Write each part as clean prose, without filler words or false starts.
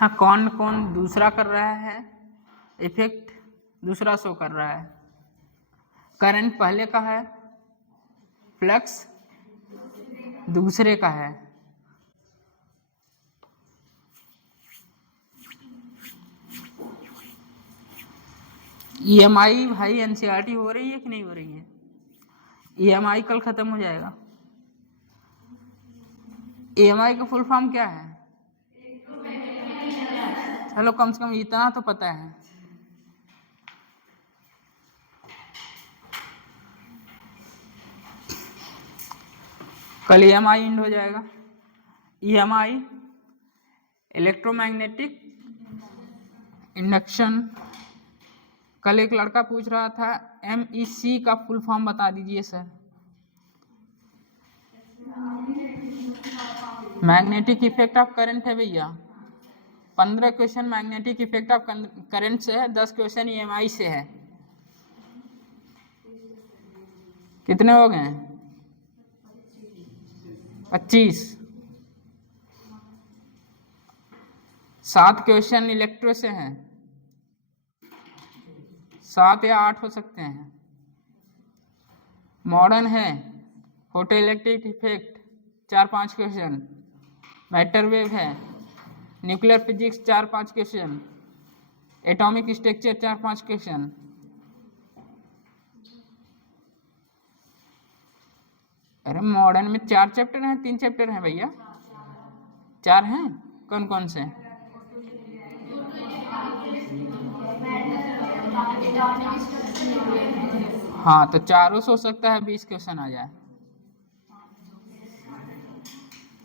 हाँ, कौन कौन दूसरा कर रहा है इफेक्ट, दूसरा शो कर रहा है। करंट पहले का है, फ्लक्स दूसरे का है। EMI भाई NCERT हो रही है कि नहीं हो रही है? EMI कल खत्म हो जाएगा। EMI का फुल फॉर्म क्या है? चलो कम से कम इतना तो पता है। कल EMI इंड हो जाएगा। EMI electromagnetic induction. कल एक लड़का पूछ रहा था MEC का फुल फॉर्म बता दीजिए sir. Magnetic effect of current है भैया। 15 question magnetic effect of current से है, 10 क्वेश्चन EMI से है। कितने हो गए? 25। 7 क्वेश्चन इलेक्ट्रो से हैं, 7 या 8 हो सकते हैं। मॉडर्न है, photo electric effect 4-5 question. Matter wave है, nuclear physics 4-5 question, atomic structure 4-5 question. अरे मॉडर्न में 4 चैप्टर हैं, 3 चैप्टर हैं भैया? 4 हैं। कौन कौन से? हाँ तो चारों से हो सकता है 20 क्वेश्चन आ जाए।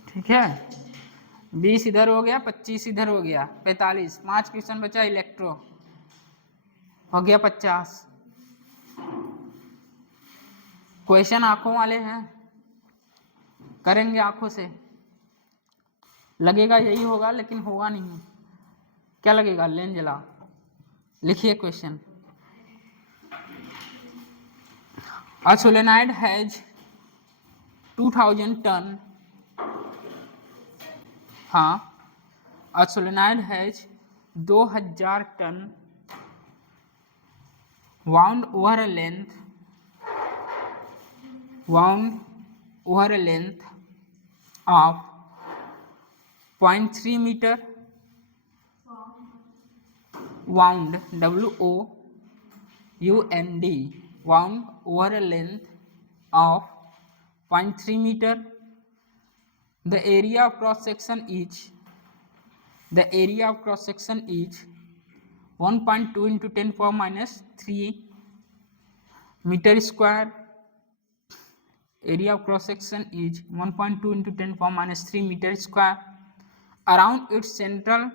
ठीक है, 20 इधर हो गया, 25 इधर हो गया, 45। 5 क्वेश्चन बचा इलेक्ट्रो, हो गया 50। क्वेश्चन आंखों वाले हैं, करेंगे आंखों से। लगेगा यही होगा लेकिन होगा नहीं। क्या लगेगा? लेंस जला। लिखिए question. A solenoid has 2000 ton। हाँ, A solenoid has 2000 turns wound over a length of 0.3 meter। wound WOUND wound over a length of 0.3 meter। The area of cross section is 1.2 into 10⁻³ meter square। Area of cross section is 1.2 into 10⁻³ meter square। Around its central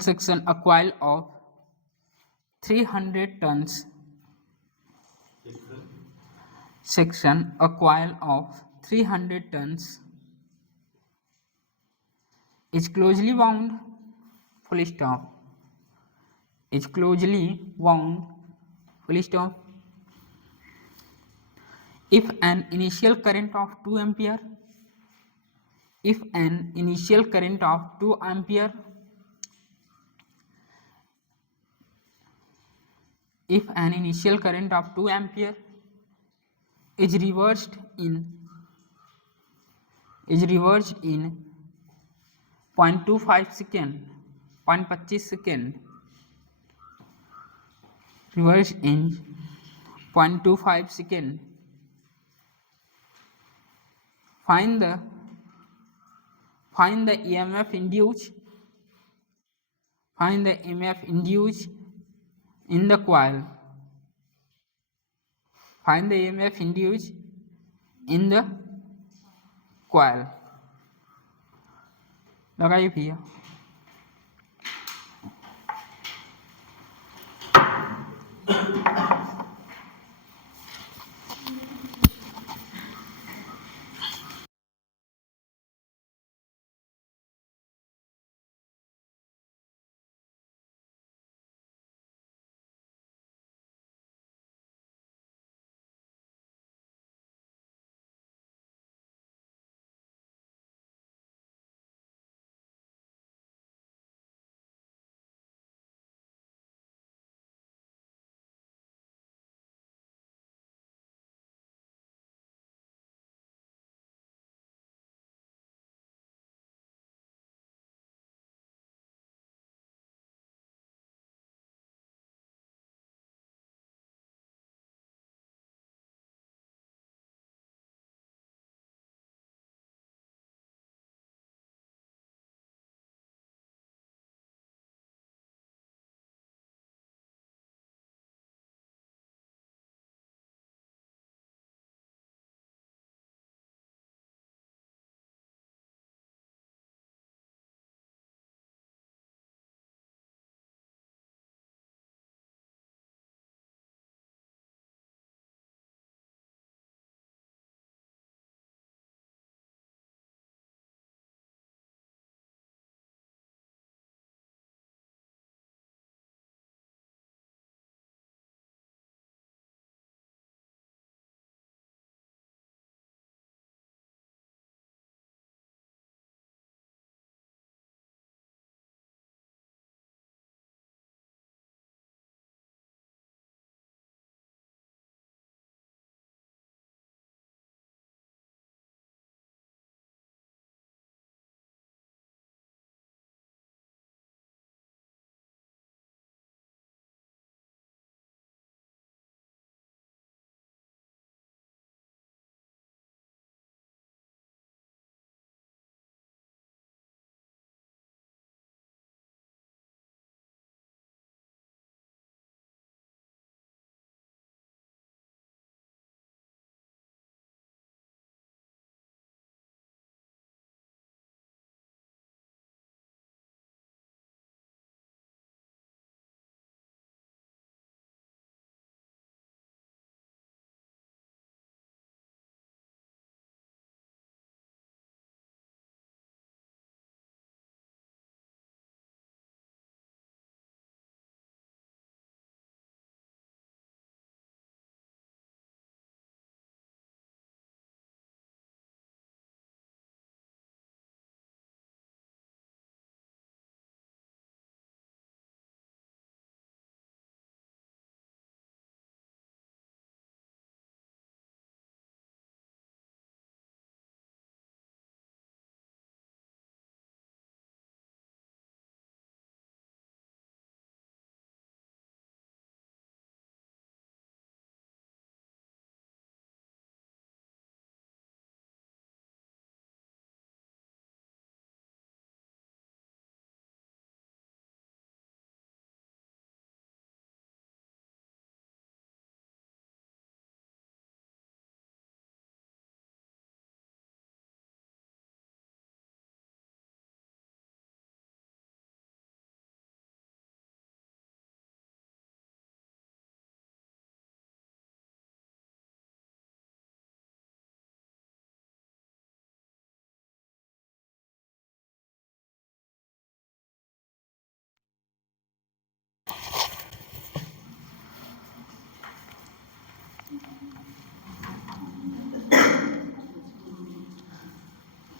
section a coil of 300 tons a coil of 300 tons is closely wound, full stop, is closely wound, full stop, if an initial current of 2 ampere, if an initial current of 2 ampere, if an initial current of 2 ampere is reversed in 0.25 second, 0.25 second, reversed in 0.25 second, find the EMF induced in the coil, find the EMF induced in the coil। लगाइए भैया।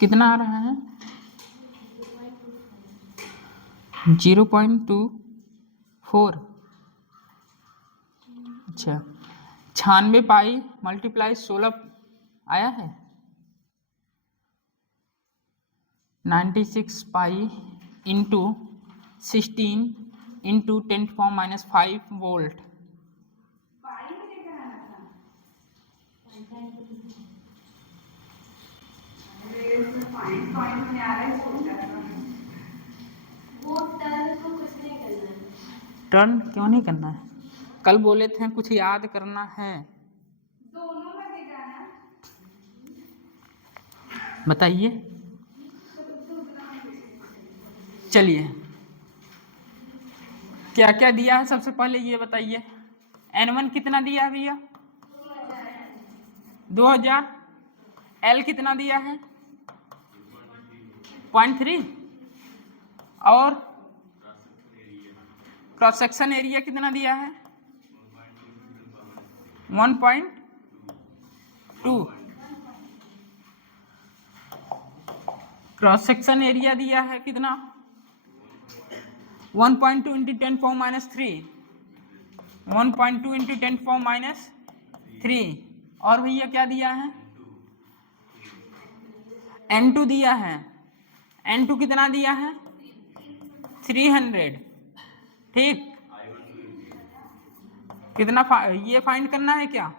कितना आ रहा है? 0.24। अच्छा, 96 पाई multiply 16 आया है। 96 pi into 16 into 10⁻⁵ volt. Turn क्यों नहीं करना है? कल बोले थे कुछ याद करना है। दोनों लगेगा ना? बताइए। चलिए, क्या क्या दिया है सबसे पहले ये बताइए। N1 कितना दिया है भैया? 2000। L कितना दिया है? 0.3। और क्रॉस सेक्शन एरिया कितना दिया है? 1.2। क्रॉस सेक्शन एरिया दिया है कितना? 1.2 इंटू 10⁻³ 1.2 इंटू 10⁻³ और भैया क्या दिया है? N2 दिया है। N2 कितना दिया है? 300। ठीक, कितना ये फाइंड करना है क्या?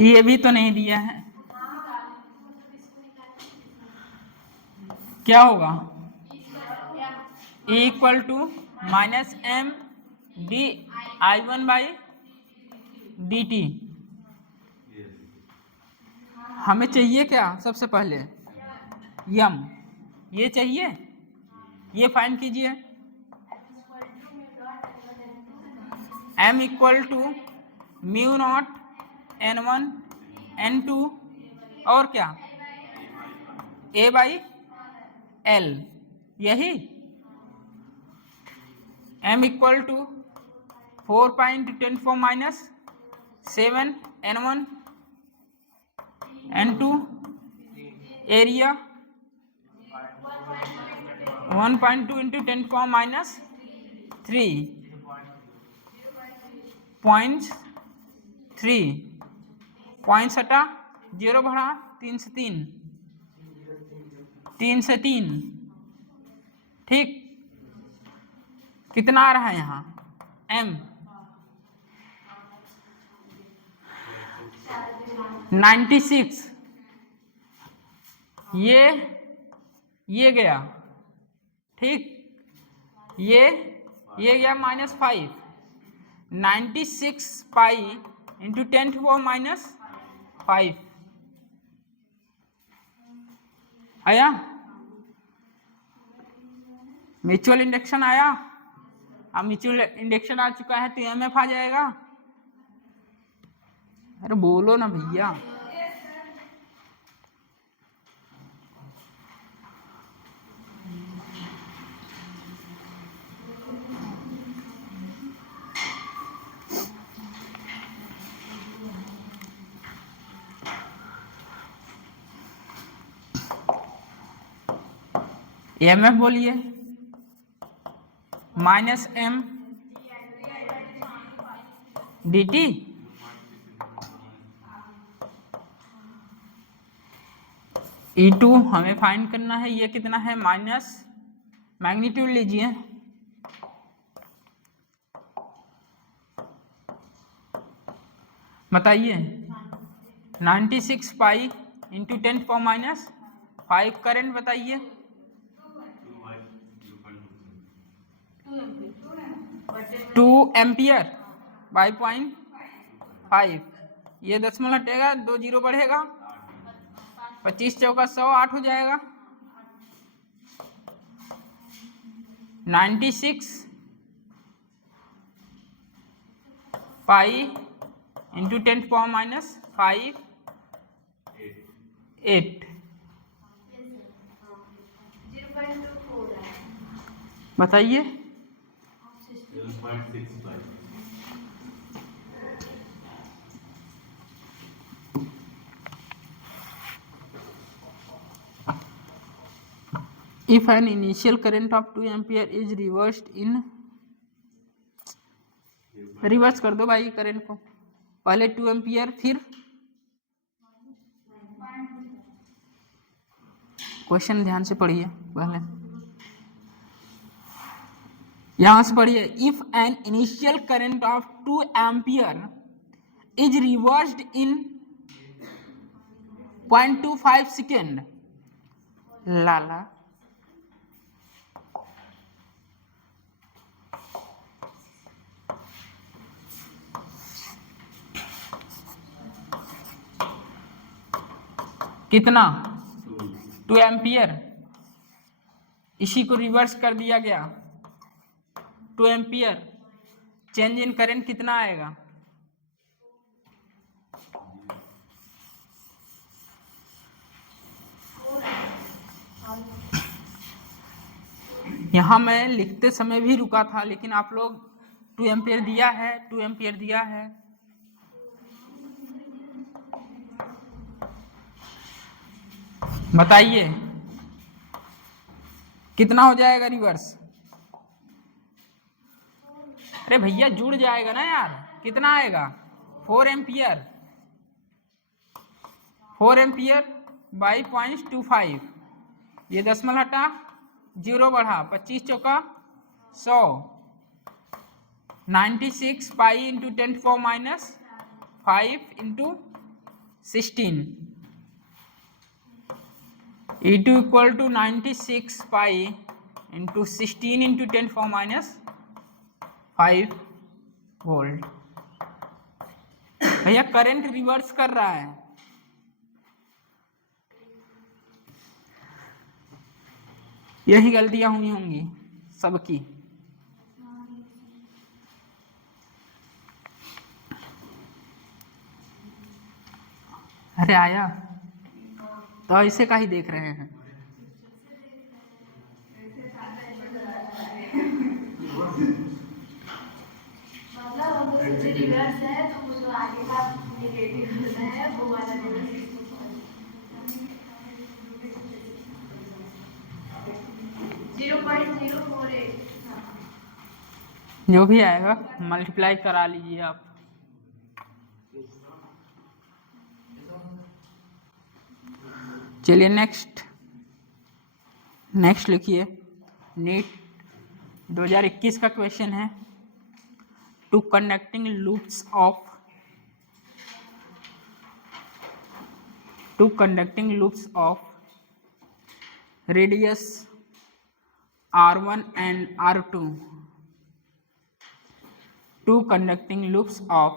ये भी तो नहीं दिया है। क्या होगा? Equal to -m di1/dt। हमें चाहिए क्या सबसे पहले? यम, ये चाहिए। ये फाइंड कीजिए। m equal to μ0 n1 n2 और क्या? a/l। यही m equal to 4.10⁻⁷ n1 n2 area 1.2 into 10⁻³ 0.3 point हटा 0 बढ़ा 3 से 3 3 से 3। ठीक, कितना आ रहा है यहाँ? m 96। ये गया। ठीक, ये गया -5। 96 पाई इंटू 10⁻⁵ आया। म्यूचुअल इंडक्शन आया। अब म्यूचुअल इंडक्शन आ चुका है तो EMF आ जाएगा। अरे बोलो ना भैया। EMF बोलिए। -m dt। E2 हमें फाइंड करना है। ये कितना है? माइनस मैग्नीट्यूड लीजिए। बताइए। 96 पाई इंटू 10⁻⁵ करंट बताइए। 2 एम्पियर बाई 0.5। ये दशमलव हटेगा, 2 जीरो बढ़ेगा, 25 चौका 100, 8 हो जाएगा। 96 पाई इंटू 10⁻⁵ 8। बताइए। If an initial current of 2 ampere is reversed in, reverse कर दो भाई करंट को, पहले 2 एम्पियर फिर क्वेश्चन ध्यान से पढ़िए, पहले यहां से पढ़िए। If an initial current of 2 ampere is reversed in 0.25 second, लाला कितना 2 एम्पियर, इसी को रिवर्स कर दिया गया 2 एम्पियर, चेंज इन करंट कितना आएगा, यहां मैं लिखते समय भी रुका था लेकिन आप लोग 2 एम्पियर दिया है, 2 एम्पियर दिया है, बताइए कितना हो जाएगा रिवर्स। अरे भैया जुड़ जाएगा ना यार, कितना आएगा 4 एम्पियर, 4 एम्पियर बाई 0.25, ये दशमलव हटा 0 बढ़ा 25 चौका 100, 96 pi into 10⁻⁵ into 16, E2 equal to 96 pi into 16 into 10⁻⁵ volt. भैया करंट रिवर्स कर रहा है, यही गलतियां हुई होंगी सबकी। अरे आया तो ऐसे का ही देख रहे हैं, रिवर्स है तो वो जो आगे का नेगेटिव होता है वो वाला रिवर्स 0.048, जो भी आएगा मल्टीप्लाई करा लीजिए आप। चलिए नेक्स्ट लिखिए, नीट 2021 का क्वेश्चन है। Two conducting loops of radius R1 and R2, two conducting loops of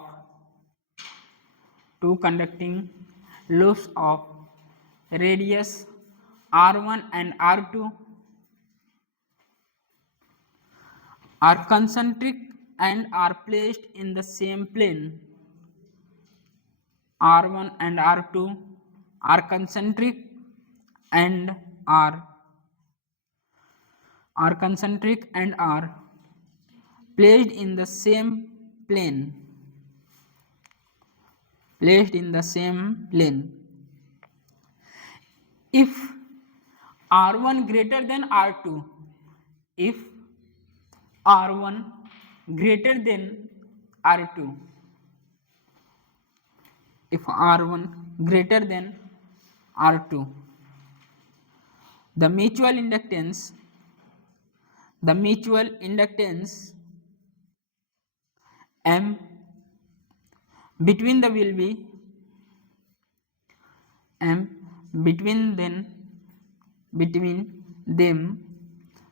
radius R1 and R2 are concentric and are placed in the same plane. R1 and R2 are concentric and are placed in the same plane. If R1 greater than R2, if R1 greater than R2, if R1 greater than R2, the mutual inductance M between them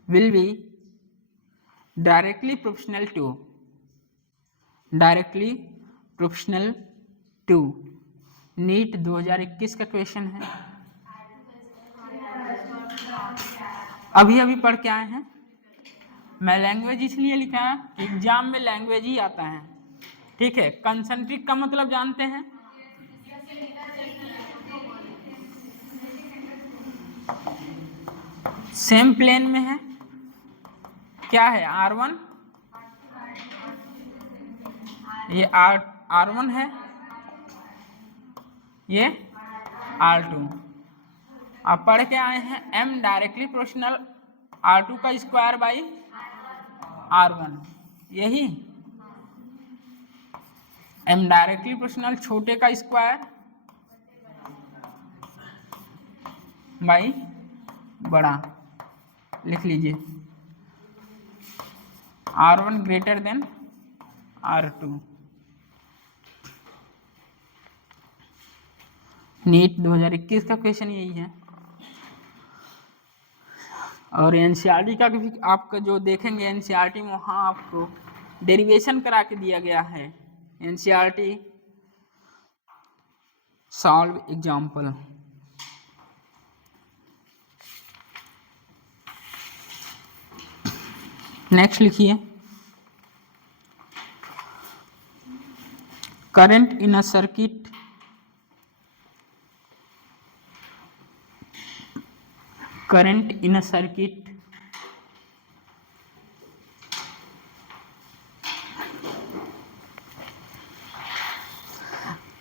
will be directly proportional to NEET 2021 का question है, अभी पढ़ के आए हैं। मैं language इसलिए लिखा है कि एग्जाम में लैंग्वेज ही आता है, ठीक है। कंसंट्रिक का मतलब जानते हैं, सेम प्लेन में है, क्या है R1, ये R1 है, ये R2। आप पढ़ के आए हैं M डायरेक्टली प्रोपोर्शनल R2 का स्क्वायर बाई R1, यही एम डायरेक्टली प्रोपोर्शनल छोटे का स्क्वायर बाई बड़ा, लिख लीजिए R1 greater than R2। NEET 2021 का क्वेश्चन यही है। और एनसीईआरटी का भी आपका जो देखेंगे एनसीईआरटी में वहाँ आपको डेरिवेशन करा के दिया गया है। NCERT solve example. नेक्स्ट लिखिए current in a circuit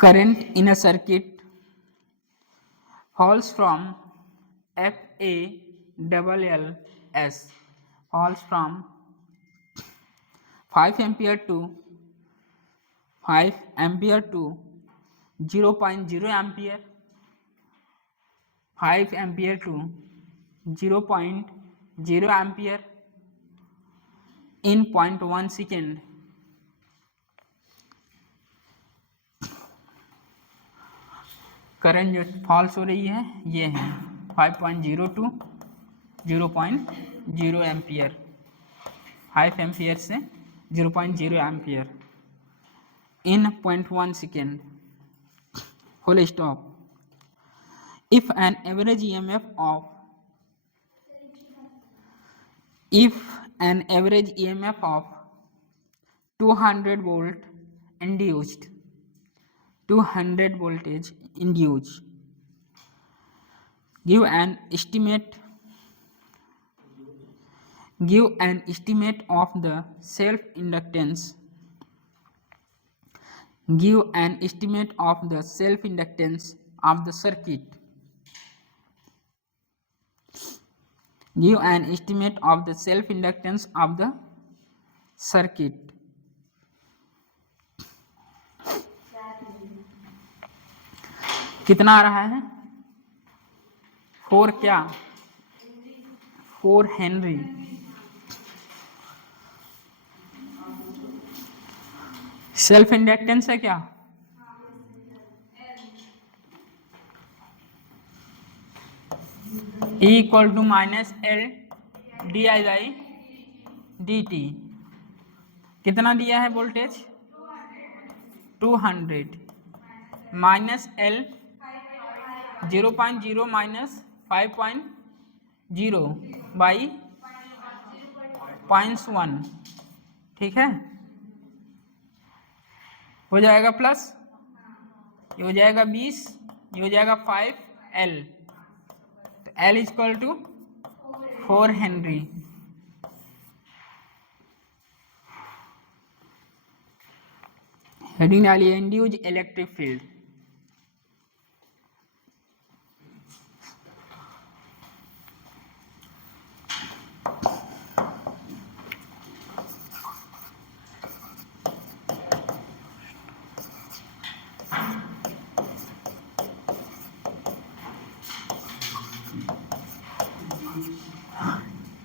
current in a circuit falls from FALLS falls from 5 ampere to 0.0 ampere, 5 ampere to 0.0 ampere in 0.1 second। Current जो फॉल्स हो रही है ये है 5.0 to 0.0 एम्पियर, 5 एम्पियर से 0.0 ampere in 0.1 second, full stop। If an average EMF of 200 volt induced, 200 voltage induced, give an estimate of the self inductance, give an estimate of the self inductance of the circuit, give an estimate of the self inductance of the circuit। कितना आ रहा है 4 क्या 4 Henry. Self inductance है क्या E equal to -L di/dt। कितना दिया है voltage 200 -L 0.0 -5.0 by 0.1, ठीक है। हो जाएगा प्लस, ये हो जाएगा 20, ये हो जाएगा 5L, तो L equal to 4 henry. Heading डालिए इंड्यूस्ड इलेक्ट्रिक फील्ड।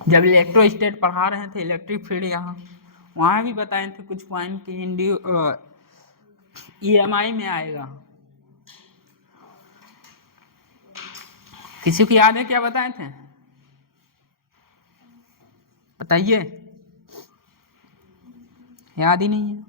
जब इलेक्ट्रोस्टैट पढ़ा रहे थे इलेक्ट्रिक फील्ड यहाँ वहाँ भी बताए थे कुछ पॉइंट की EMI में आएगा। किसी को याद है क्या बताए थे बताइए, याद ही नहीं है।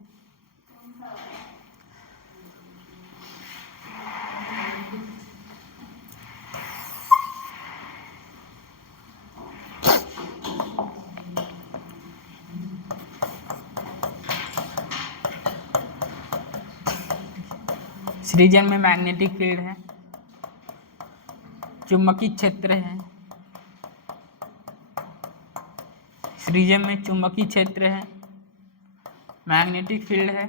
रीजन में मैग्नेटिक फील्ड है, चुंबकीय क्षेत्र है, रीजन में चुंबकीय क्षेत्र है, मैग्नेटिक फील्ड है,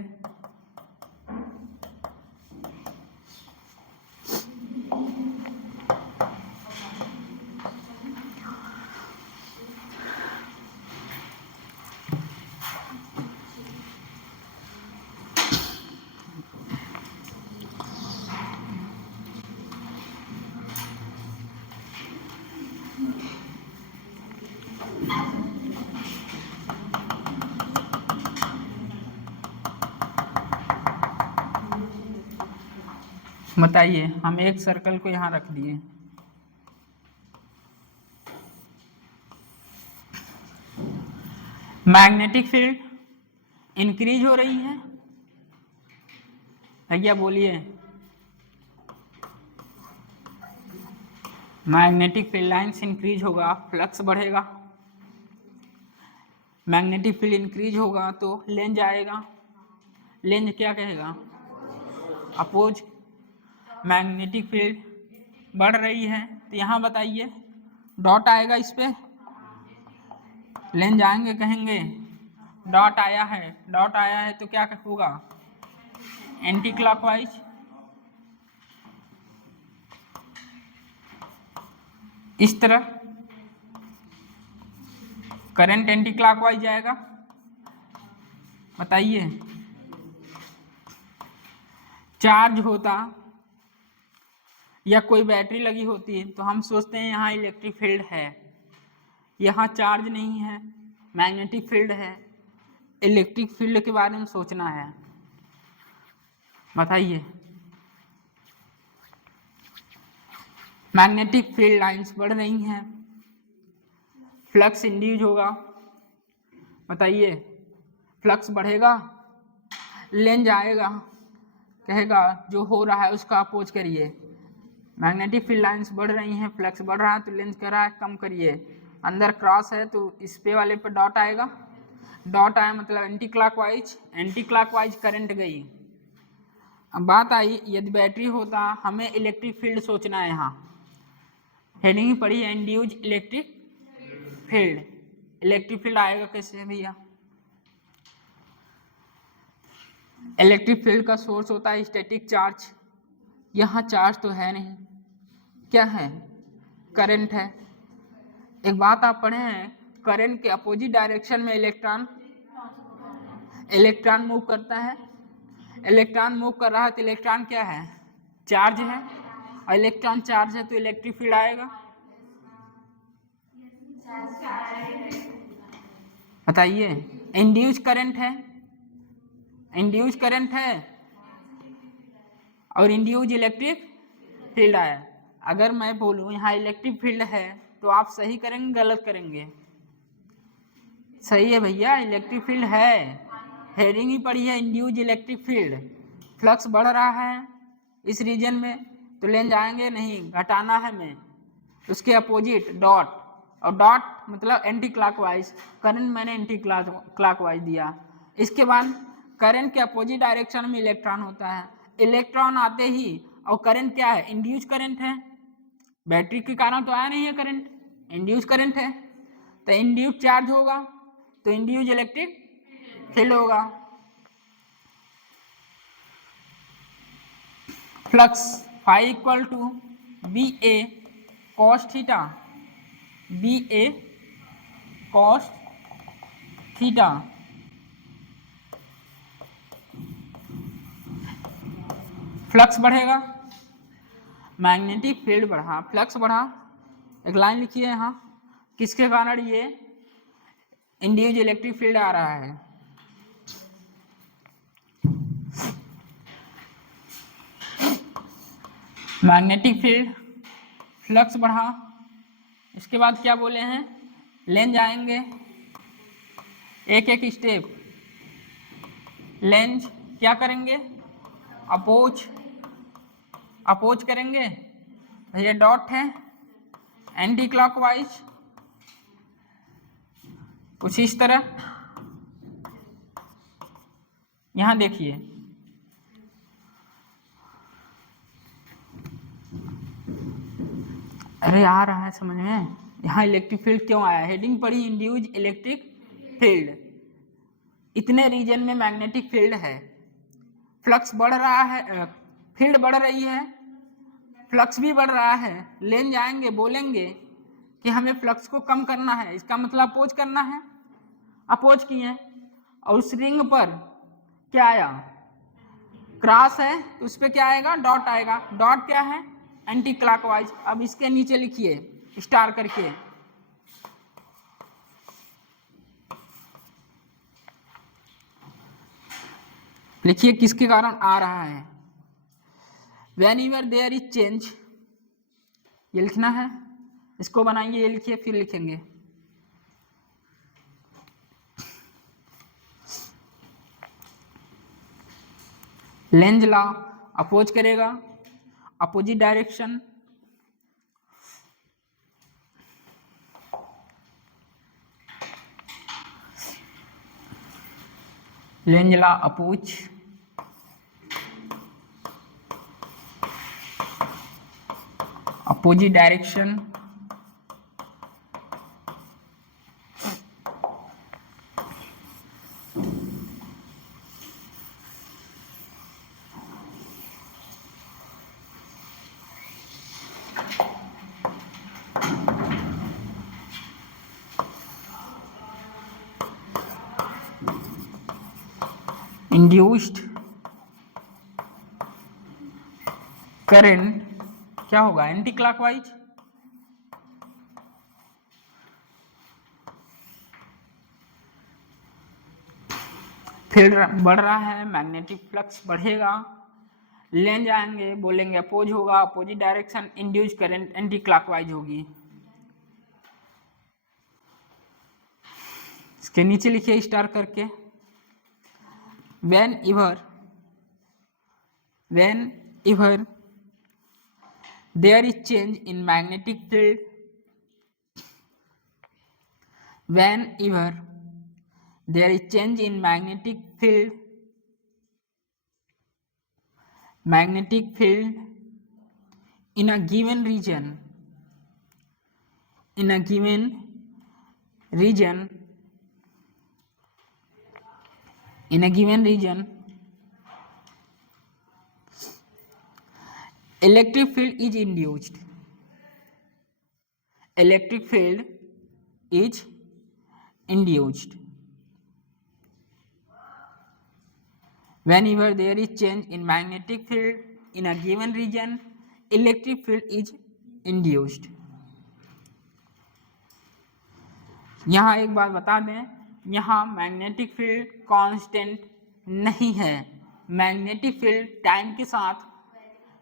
बताइए, हम एक सर्कल को यहाँ रख दिए, मैग्नेटिक फील्ड इंक्रीज हो रही है, भैया बोलिए, मैग्नेटिक फील्ड लाइंस इंक्रीज होगा, फ्लक्स बढ़ेगा, मैग्नेटिक फील्ड इंक्रीज होगा तो लेंज आएगा, लेंज क्या कहेगा, अपोज, मैग्नेटिक फील्ड बढ़ रही है तो यहाँ बताइए डॉट आएगा, इस पे लेंज आएंगे, कहेंगे डॉट आया है, डॉट आया है तो क्या होगा, एंटी क्लॉकवाइज, इस तरह करंट एंटी क्लॉकवाइज जाएगा। बताइए, चार्ज होता या कोई बैटरी लगी होती है तो हम सोचते हैं यहाँ इलेक्ट्रिक फील्ड है, यहाँ चार्ज नहीं है, मैग्नेटिक फील्ड है, इलेक्ट्रिक फील्ड के बारे में सोचना है। बताइए, मैग्नेटिक फील्ड लाइंस बढ़ रही हैं, फ्लक्स इंड्यूस होगा, बताइए फ्लक्स बढ़ेगा, लेंज आएगा, कहेगा जो हो रहा है उसका अपोज करिए, मैग्नेटिक फील्ड लाइंस बढ़ रही हैं, फ्लक्स बढ़ रहा है तो लेंज कह रहा है कम करिए, अंदर क्रॉस है तो इस पे वाले पे डॉट आएगा, डॉट आया मतलब anti clockwise, anti clockwise current गई। अब बात आई यदि बैटरी होता, हमें इलेक्ट्रिक फील्ड सोचना है, यहाँ हेडिंग ही पढ़ी है induced electric field, electric field आएगा कैसे भैया, इलेक्ट्रिक फील्ड का सोर्स होता है स्टैटिक चार्ज, यहाँ चार्ज तो है नहीं, क्या है, करंट है। एक बात आप पढ़े हैं, करंट के अपोजिट डायरेक्शन में इलेक्ट्रॉन मूव करता है, इलेक्ट्रॉन मूव कर रहा है तो इलेक्ट्रॉन क्या है, चार्ज है, और इलेक्ट्रॉन चार्ज है तो इलेक्ट्रिक फील्ड आएगा। बताइए, इंड्यूस करंट है, इंड्यूस करंट है और इंड्यूस इलेक्ट्रिक फील्ड आया। अगर मैं बोलूं यहाँ इलेक्ट्रिक फील्ड है तो आप सही करेंगे गलत करेंगे, सही है भैया, इलेक्ट्रिक फील्ड है, हेडिंग ही पड़ी है इंड्यूस इलेक्ट्रिक फील्ड, फ्लक्स बढ़ रहा है इस रीजन में तो लेंज आएंगे नहीं, घटाना है में, उसके अपोजिट डॉट, और डॉट मतलब एंटी क्लॉकवाइज, करंट मैंने एंटी क्लॉकवाइज दिया। इसके बाद करंट के अपोजिट डायरेक्शन में इलेक्ट्रॉन होता है, इलेक्ट्रॉन आते ही, और करंट क्या है, इंड्यूस करंट है, बैटरी के कारण तो आया नहीं है करंट, इंड्यूस करंट है, तो इंड्यूस चार्ज होगा तो इंड्यूस इलेक्ट्रिक फील्ड होगा। Flux phi equal to B A cos theta, B A cos theta, flux बढ़ेगा, मैग्नेटिक फील्ड बढ़ा, फ्लक्स बढ़ा, एक लाइन लिखिए यहाँ, किसके कारण ये इंड्यूस इलेक्ट्रिक फील्ड आ रहा है, मैग्नेटिक फील्ड, फ्लक्स बढ़ा, इसके बाद क्या बोले हैं, लेंज आएंगे, एक एक स्टेप, लेंज क्या करेंगे, अपोज, अपोज करेंगे, ये डॉट है, एंटी क्लॉकवाइज, कुछ इस तरह, यहां देखिए अरे आ रहा है समझ में, यहाँ इलेक्ट्रिक फील्ड क्यों आया, हेडिंग पढ़ी इंड्यूस इलेक्ट्रिक फील्ड, इतने रीजन में मैग्नेटिक फील्ड है, फ्लक्स बढ़ रहा है, फील्ड बढ़ रही है, फ्लक्स भी बढ़ रहा है, लेंज आएंगे बोलेंगे कि हमें फ्लक्स को कम करना है, इसका मतलब अपोज करना है, अपोज किए, और उस रिंग पर क्या आया, क्रॉस है तो उस पर क्या आएगा, डॉट आएगा, डॉट क्या है, एंटी क्लॉकवाइज। अब इसके नीचे लिखिए स्टार करके, लिखिए किसके कारण आ रहा है। Whenever there is change, ये लिखना है, इसको बनाइए, ये लिखिए फिर लिखेंगे। लेंज लॉ अपोज करेगा opposite direction, Lenz law oppose opposite direction, induced current क्या होगा, एंटी क्लॉकवाइज, फील्ड बढ़ रहा है, मैग्नेटिक फ्लक्स बढ़ेगा, लेंज आएंगे बोलेंगे अपोज होगा, opposite direction, induce current anti clockwise होगी। इसके नीचे लिखिए स्टार करके, when ever there is change in magnetic field, whenever there is change in magnetic field in a given region, electric field is induced. Electric field is induced. Whenever there is change in magnetic field in a given region, electric field is induced. यहाँ एक बात बता दें, यहाँ magnetic field constant नहीं है, magnetic field time के साथ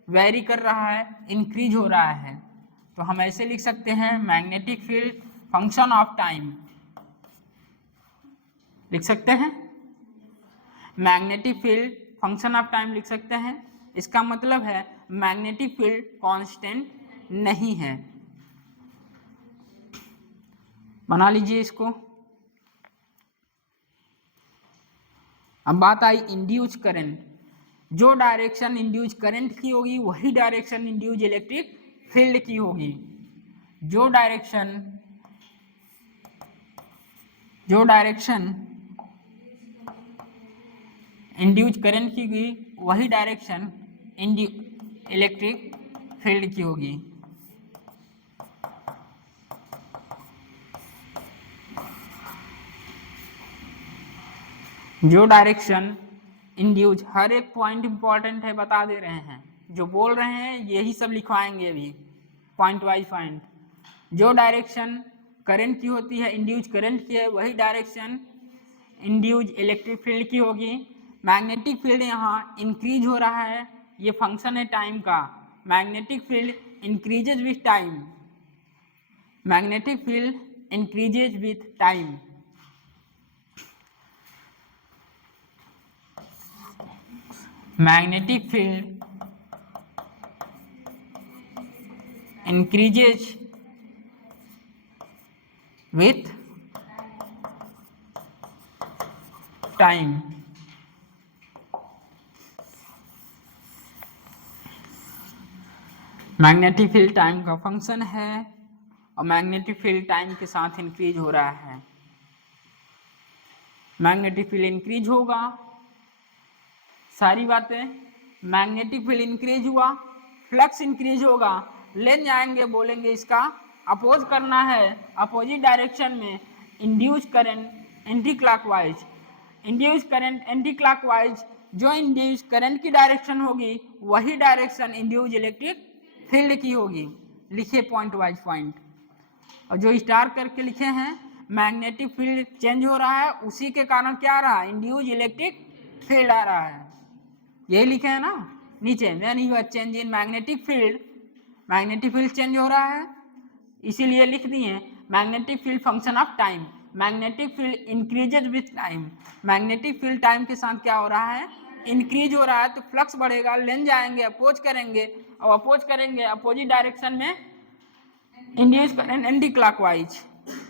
वेरी कर रहा है, इंक्रीज हो रहा है। तो हम ऐसे लिख सकते हैं magnetic field function of time, लिख सकते हैं magnetic field function of time लिख सकते हैं। इसका मतलब है मैग्नेटिक फील्ड कांस्टेंट नहीं है। बना लीजिए इसको। अब बात आई इंड्यूस करंट, जो डायरेक्शन इंड्यूस करंट की होगी वही डायरेक्शन इंड्यूस इलेक्ट्रिक फील्ड की होगी। जो डायरेक्शन इंड्यूस करंट की होगी वही डायरेक्शन इलेक्ट्रिक फील्ड की होगी। जो डायरेक्शन इंड्यूस, हर एक पॉइंट इंपॉर्टेंट है, बता दे रहे हैं, जो बोल रहे हैं यही सब लिखवाएंगे अभी पॉइंट वाइज पॉइंट। जो डायरेक्शन करंट की होती है, इंड्यूस करंट की है, वही डायरेक्शन इंड्यूस इलेक्ट्रिक फील्ड की होगी। मैग्नेटिक फील्ड यहाँ इंक्रीज हो रहा है, ये फंक्शन है टाइम का। Magnetic field increases with time, magnetic field increases with time. Magnetic field increases with time. Magnetic field time का फंक्शन है और मैग्नेटिक फील्ड टाइम के साथ इंक्रीज हो रहा है। मैग्नेटिक फील्ड इंक्रीज होगा, सारी बातें, मैग्नेटिक फील्ड इंक्रीज हुआ, फ्लक्स इंक्रीज होगा, लेंज आएंगे बोलेंगे इसका अपोज करना है, अपोजिट डायरेक्शन में induce current anti clockwise. Induce current anti clockwise, जो इंड्यूस करंट की डायरेक्शन होगी वही डायरेक्शन इंड्यूस इलेक्ट्रिक फील्ड की होगी। लिखिए पॉइंट वाइज पॉइंट, और जो स्टार करके लिखे हैं मैग्नेटिक फील्ड चेंज हो रहा है, उसी के कारण क्या आ रहा है, इंड्यूस इलेक्ट्रिक फील्ड आ रहा है, यही लिखे है ना नीचे, when you are change in magnetic field change हो रहा है, इसीलिए लिख दिए magnetic field function of time, magnetic field increases with time, magnetic field time के साथ क्या हो रहा है, इंक्रीज हो रहा है, तो फ्लक्स बढ़ेगा, लेन जाएंगे, अपोज करेंगे, और अपोज करेंगे अपोजिट डायरेक्शन में इंड्यूस करेंट एंटी क्लॉकवाइज।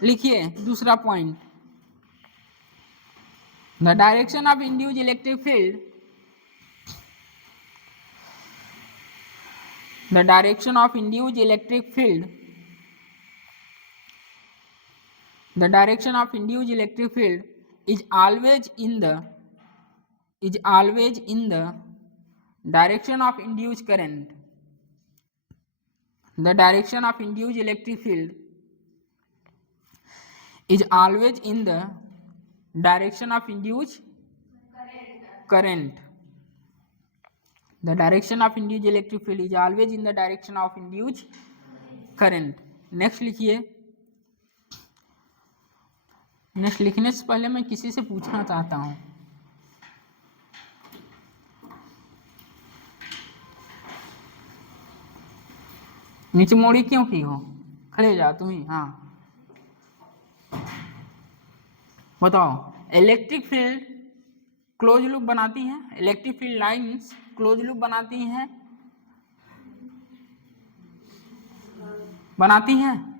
लिखिए दूसरा point, the direction of induce electric field, the direction of induced electric field, the direction of induced electric field is always in the direction of induced current, the direction of induced electric field is always in the direction of induced current, the direction of induced electric field is always in the direction of induced current। Next लिखिए, next लिखने से पहले मैं किसी से पूछना चाहता हूं, नीचे मोड़ी क्यों की हो, खड़े हो जाओ तुम ही, हाँ बताओ। इलेक्ट्रिक फील्ड क्लोज लूप बनाती हैं, electric field lines close loop बनाती हैं, बनाती हैं।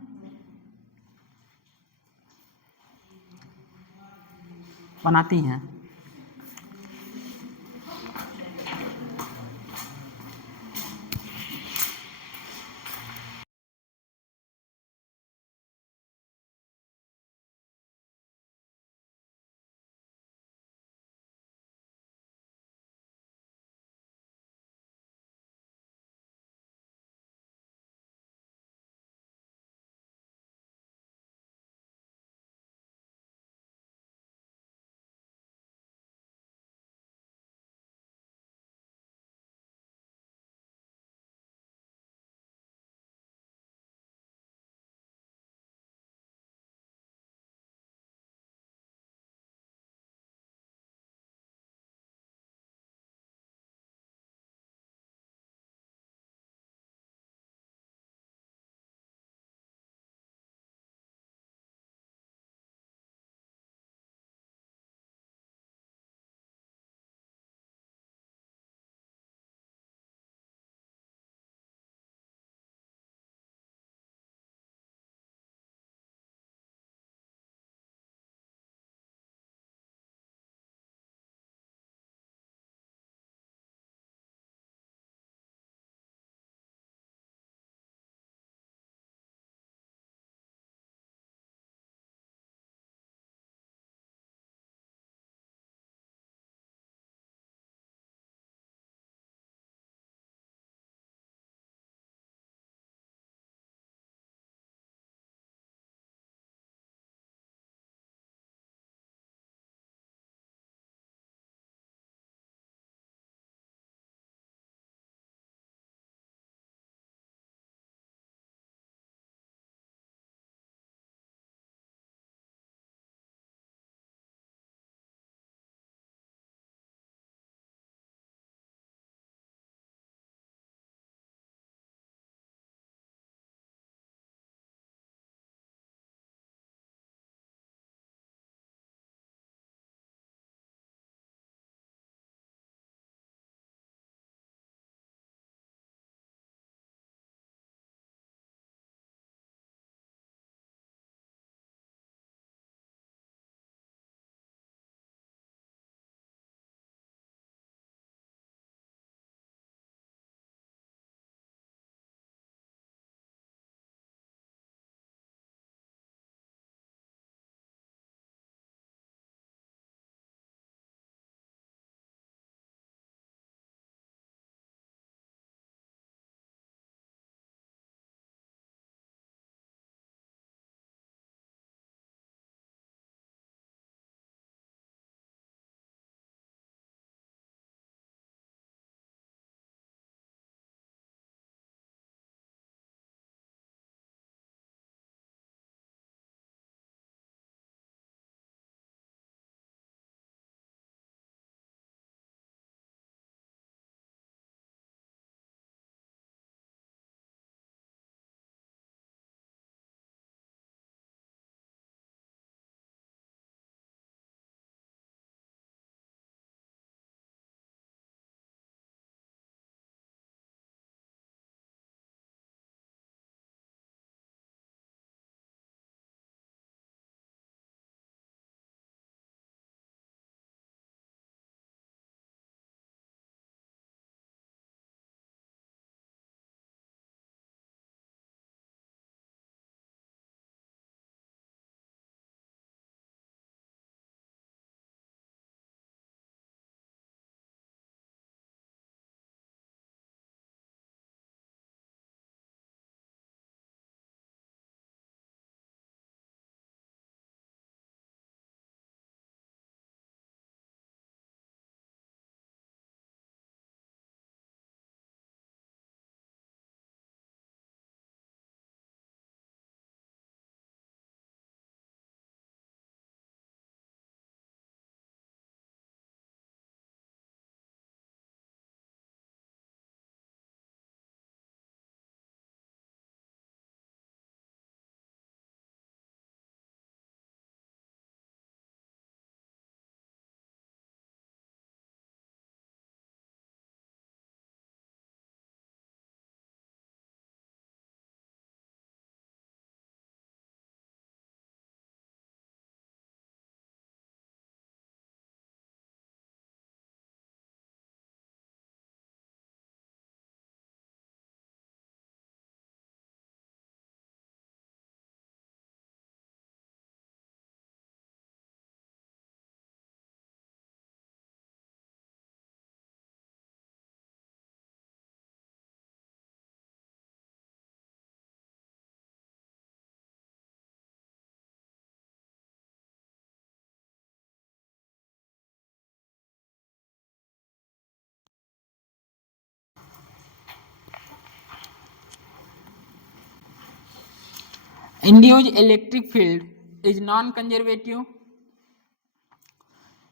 induced electric field is non-conservative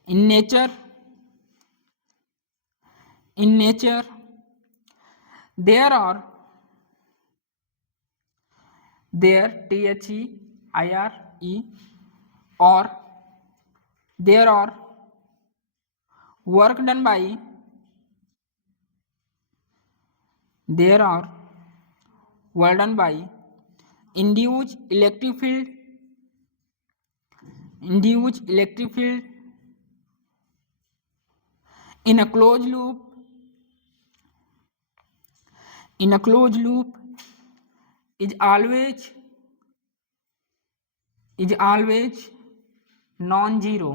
in nature. There THEIRE or there are work done by induced electric field in a closed loop is always non-zero.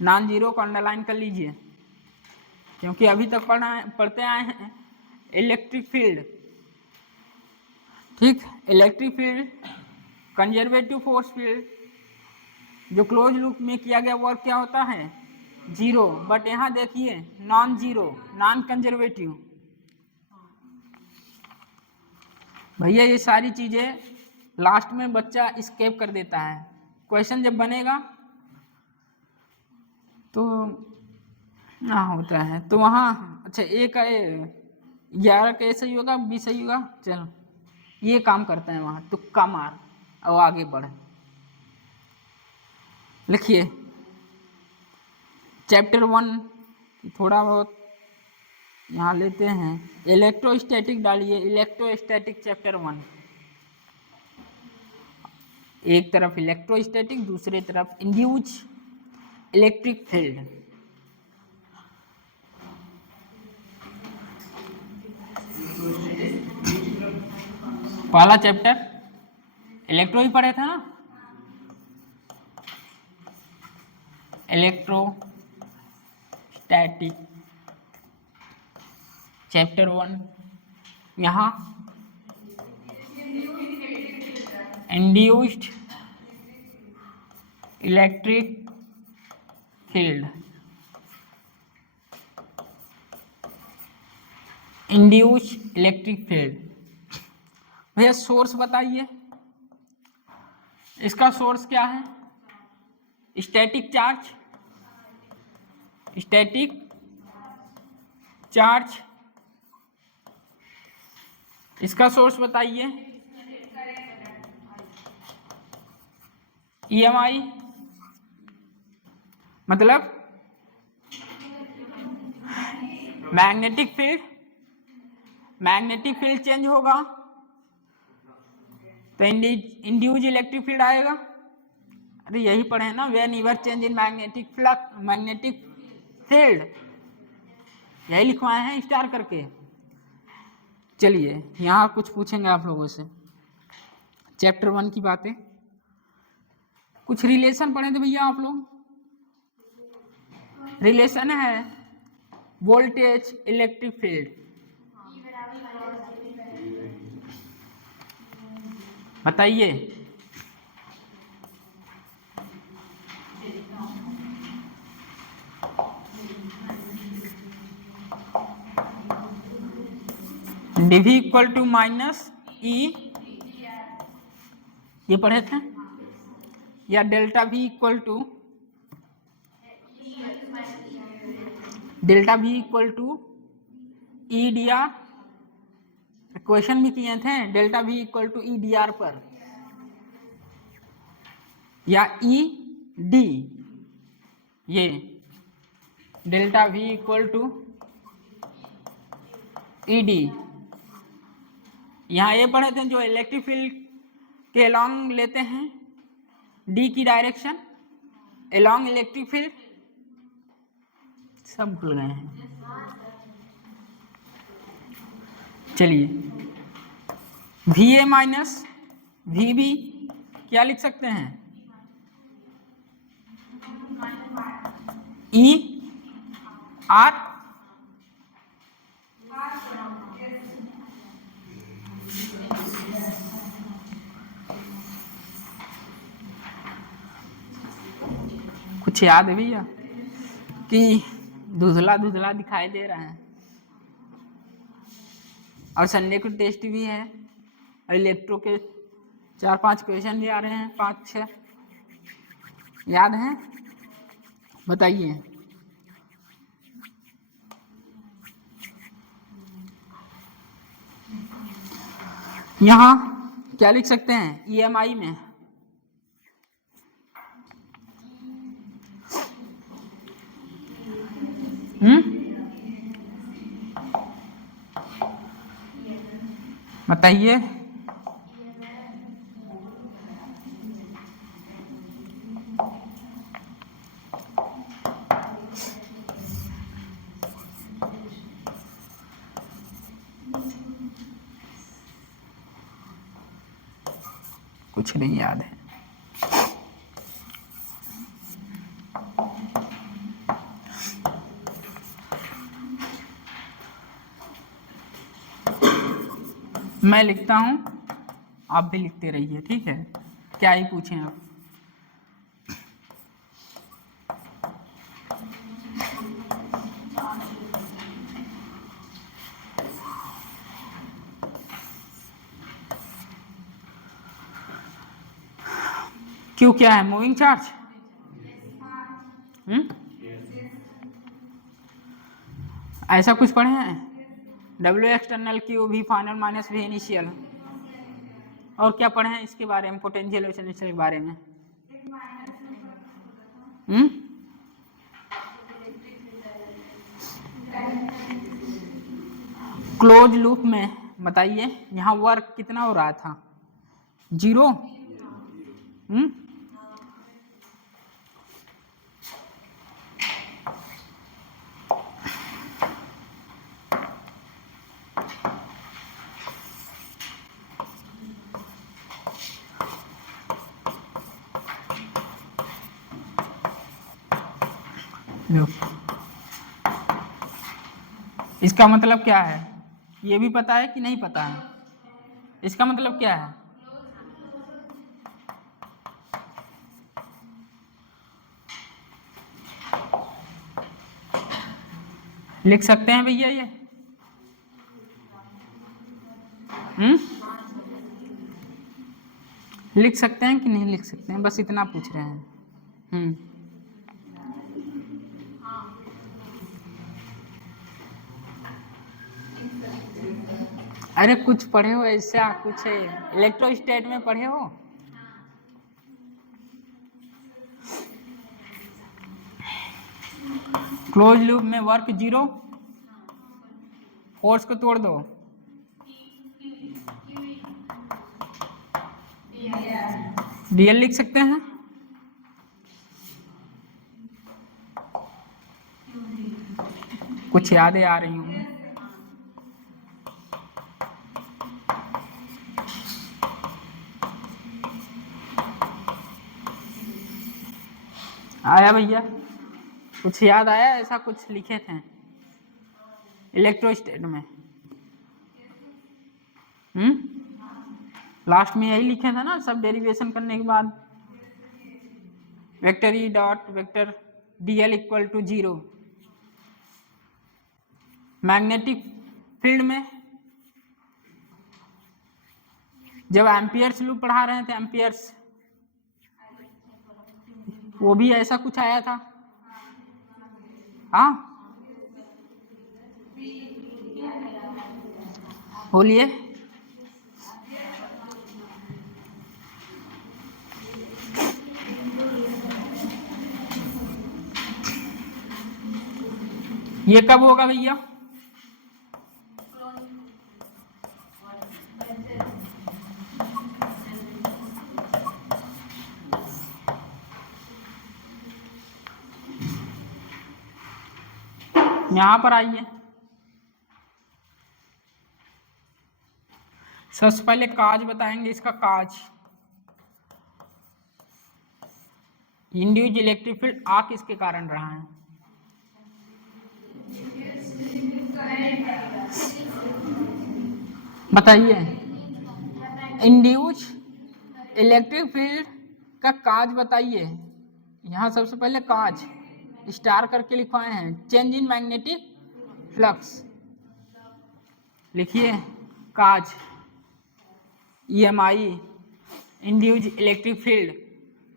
Non zero को underline कर लीजिए, क्योंकि अभी तक पढ़ते आए हैं इलेक्ट्रिक फील्ड। ठीक, electric field conservative force field, जो क्लोज लूप में किया गया वर्क क्या होता है, जीरो। बट यहाँ देखिए नॉन जीरो, नॉन कंजर्वेटिव। भैया ये सारी चीजें लास्ट में बच्चा स्केप कर देता है। क्वेश्चन जब बनेगा तो होता है तो वहाँ अच्छा एक 11 का सही होगा, 20 सही होगा। चलो ये काम करते हैं, वहाँ तुक्का मार और आगे बढ़। लिखिए चैप्टर 1 थोड़ा बहुत यहाँ लेते हैं। इलेक्ट्रोस्टैटिक डालिए, इलेक्ट्रोस्टैटिक चैप्टर 1। एक तरफ इलेक्ट्रोस्टैटिक, दूसरे तरफ इंड्यूस्ड इलेक्ट्रिक फील्ड। पहला चैप्टर इलेक्ट्रो ही पढ़े था ना, इलेक्ट्रोस्टैटिक चैप्टर 1। यहाँ induced electric field, induced electric field. भैया सोर्स बताइए, इसका सोर्स क्या है? Static charge. इसका सोर्स बताइए। EMI मतलब मैग्नेटिक फील्ड चेंज होगा तो इंड्यूस्ड इलेक्ट्रिक फील्ड आएगा। अरे यही पढ़े हैं ना, when ever change in magnetic field, यही लिखवाए हैं स्टार करके। चलिए यहाँ कुछ पूछेंगे आप लोगों से, चैप्टर 1 की बातें। कुछ रिलेशन पढ़े थे भैया आप लोग। रिलेशन है वोल्टेज इलेक्ट्रिक फील्ड। बताइए। dV equal to minus E, ये पढ़े थे। या delta V equal to EDR। Question भी किए थे delta V equal to EDR पर, या ED। ये delta V equal to ED। यहाँ ये पढ़े थे जो इलेक्ट्रिक फील्ड के अलॉन्ग लेते हैं D की डायरेक्शन, अलॉन्ग इलेक्ट्रिक फील्ड। सब भूल गए हैं। चलिए VA माइनस VB क्या लिख सकते हैं? ER। कुछ याद है भैया कि धुंधला धुंधला दिखाई दे रहा है? और संडे को टेस्ट भी है। इलेक्ट्रो के 4-5 क्वेश्चन भी आ रहे हैं, 5-6 याद हैं? बताइए। यहाँ क्या लिख सकते हैं EMI में? बताइए। कुछ नहीं याद है। मैं लिखता हूं, आप भी लिखते रहिए, ठीक है? क्या ही पूछें आप। क्यू क्या है? Moving charge. ऐसा कुछ पढ़े हैं? W external Q V final minus V initial. और क्या पढ़े हैं इसके बारे में, पोटेंशियल इनिशियल के बारे में? क्लोज लूप में बताइए, यहाँ वर्क कितना हो रहा था? 0। इसका मतलब क्या है? ये भी पता है कि नहीं पता है? इसका मतलब क्या है? लिख सकते हैं भैया ये? लिख सकते हैं कि नहीं लिख सकते हैं? बस इतना पूछ रहे हैं। अरे कुछ पढ़े हो ऐसा? कुछ इलेक्ट्रोस्टैट में पढ़े हो? क्लोज लूप में वर्क 0, फोर्स को तोड़ दो। DL लिख सकते हैं। कुछ यादें आ रही होंगी। आया भैया? कुछ याद आया? ऐसा कुछ लिखे थे इलेक्ट्रोस्टैट में? लास्ट में यही लिखे थे ना, सब डेरिवेशन करने के बाद। Vector E dot vector DL equal to 0। Magnetic field में जब एम्पियर्स लूप पढ़ा रहे थे, एम्पियर्स, वो भी ऐसा कुछ आया था। हाँ, बोलिए। ये कब होगा भैया? यहां पर आइए। सबसे पहले काज बताएंगे, इसका काज। इंड्यूस्ड इलेक्ट्रिक फील्ड आ किसके कारण रहा है? बताइए। इंड्यूस्ड इलेक्ट्रिक फील्ड का काज बताइए। यहाँ सबसे पहले काज स्टार करके लिखवाए हैं, चेंज इन मैग्नेटिक फ्लक्स। लिखिए। Cause, EMI, induce electric field.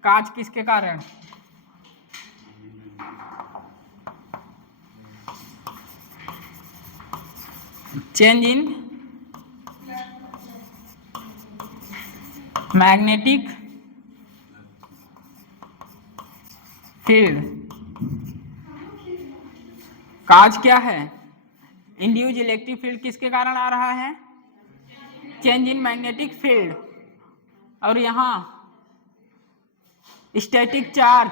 Cause किसके कारण? Change in magnetic field. Cause क्या है? इंड्यूज इलेक्ट्रिक फील्ड किसके कारण आ रहा है? Change in magnetic field. और यहां स्टैटिक चार्ज,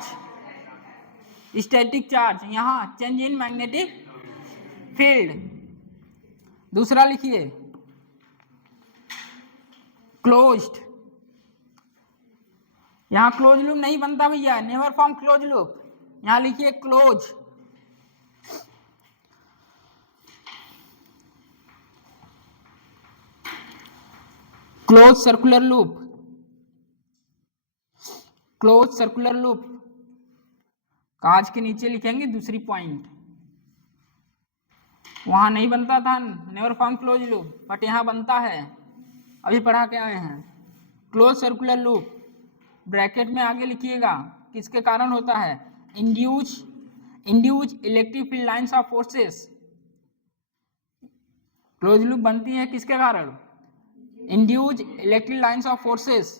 स्टैटिक चार्ज, यहां चेंज इन मैग्नेटिक फील्ड। दूसरा लिखिए क्लोज्ड। यहां क्लोज लूप नहीं बनता भैया, नेवर फॉर्म क्लोज लूप। यहां लिखिए close. Close circular loop, close circular loop. Cause के नीचे लिखेंगे दूसरी पॉइंट। वहां नहीं बनता था never form close loop, but यहां बनता है, अभी पढ़ा के आए हैं। क्लोज सर्कुलर लूप ब्रैकेट में आगे लिखिएगा किसके कारण होता है? Induced electric field lines of forces. Close loop बनती है किसके कारण? Induced electric lines of forces.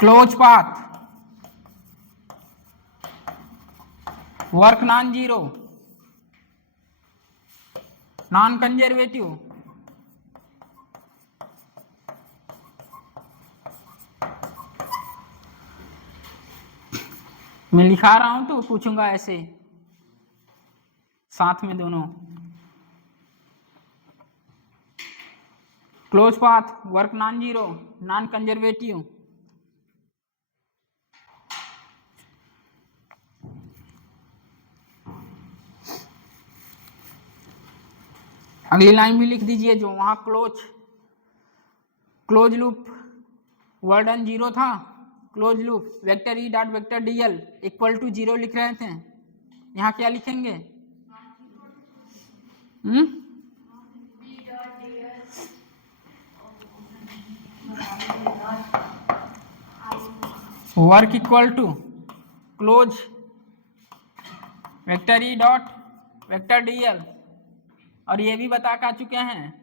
Close path, work non zero, non conservative. मैं लिखा रहा हूं तो पूछूंगा ऐसे साथ में दोनों। Close path, work non zero, non conservative. अगली लाइन भी लिख दीजिए जो वहां क्लोज लूप वर्डन जीरो था। Close loop vector E dot vector DL equal to zero लिख रहे थे, यहाँ क्या लिखेंगे? Work equal to close vector E dot vector DL. और ये भी बता के आ चुके हैं,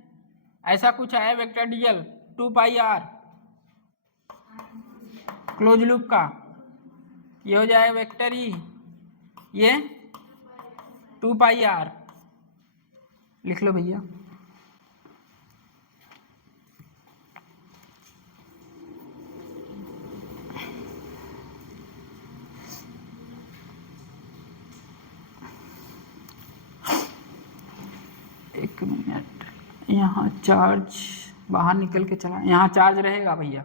ऐसा कुछ है vector DL 2 pi R close loop का। ये हो जाएगा वेक्टर ई, ये 2 पाई आर। लिख लो भैया। एक मिनट, यहाँ चार्ज बाहर निकल के चला, यहाँ चार्ज रहेगा भैया।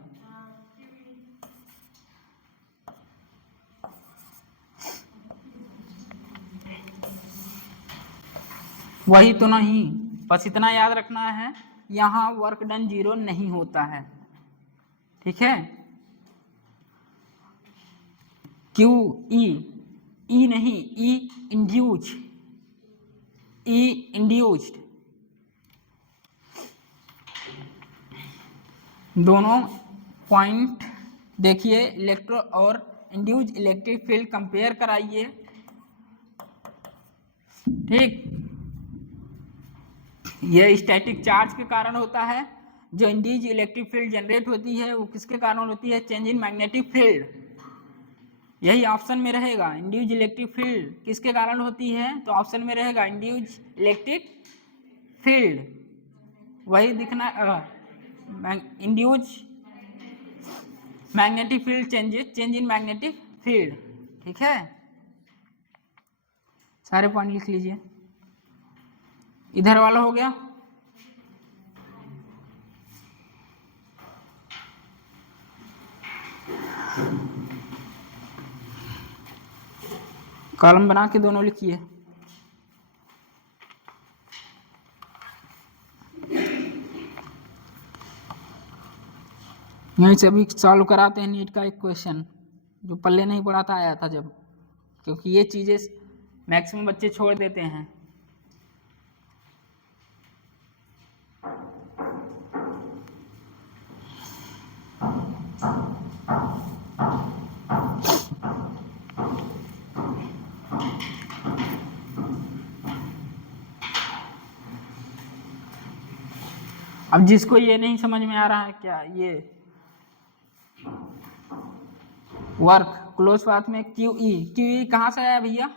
वही तो नहीं, बस इतना याद रखना है, यहाँ वर्क डन जीरो नहीं होता है, ठीक है। क्यू ई नहीं, ई इंड्यूस्ड, दोनों पॉइंट देखिए, इलेक्ट्रो और इंड्यूस्ड इलेक्ट्रिक फील्ड कंपेयर कराइए, ठीक। यह स्टैटिक चार्ज के कारण होता है। जो इंड्यूस्ड इलेक्ट्रिक फील्ड जनरेट होती है वो किसके कारण होती है? Change in magnetic field. यही ऑप्शन में रहेगा। इंड्यूस्ड इलेक्ट्रिक फील्ड किसके कारण होती है? तो ऑप्शन में रहेगा इंड्यूस्ड इलेक्ट्रिक फील्ड। वही दिखना, induced magnetic field change in magnetic field, ठीक है। सारे पॉइंट लिख लीजिए। इधर वाला हो गया। कॉलम बना के दोनों लिखिए। यहीं से अभी सॉल्व कराते हैं नीट का एक क्वेश्चन जो पल्ले नहीं पढ़ाता आया था जब, क्योंकि ये चीज़ें मैक्सिमम बच्चे छोड़ देते हैं। अब जिसको ये नहीं समझ में आ रहा है क्या, ये वर्क क्लोज पाथ में क्यू ई कहाँ से आया भैया?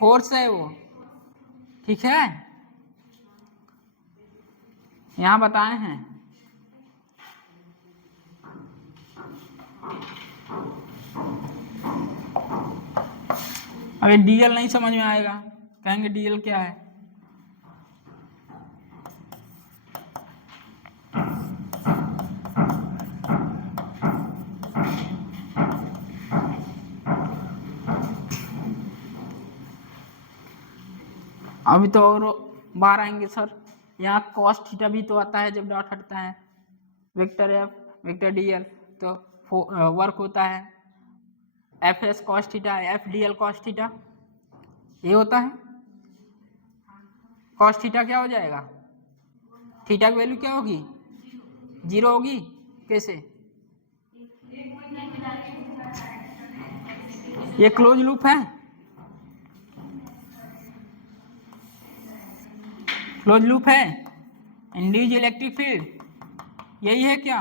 फोर्स है वो, ठीक है, यहाँ बताए हैं। अगर डीएल नहीं समझ में आएगा, कहेंगे डीएल क्या है? अभी तो और बाहर आएंगे सर। यहाँ कॉस थीटा भी तो आता है जब डॉट हटता है, वेक्टर एफ वेक्टर डीएल, तो वर्क होता है F S cos theta F D L cos theta, ये होता है। कॉस थीटा क्या हो जाएगा? थीटा की वैल्यू क्या होगी? 0 होगी। कैसे? ये क्लोज लूप है, क्लोज लूप है। इंड्यूस्ड इलेक्ट्रिक फील्ड यही है क्या?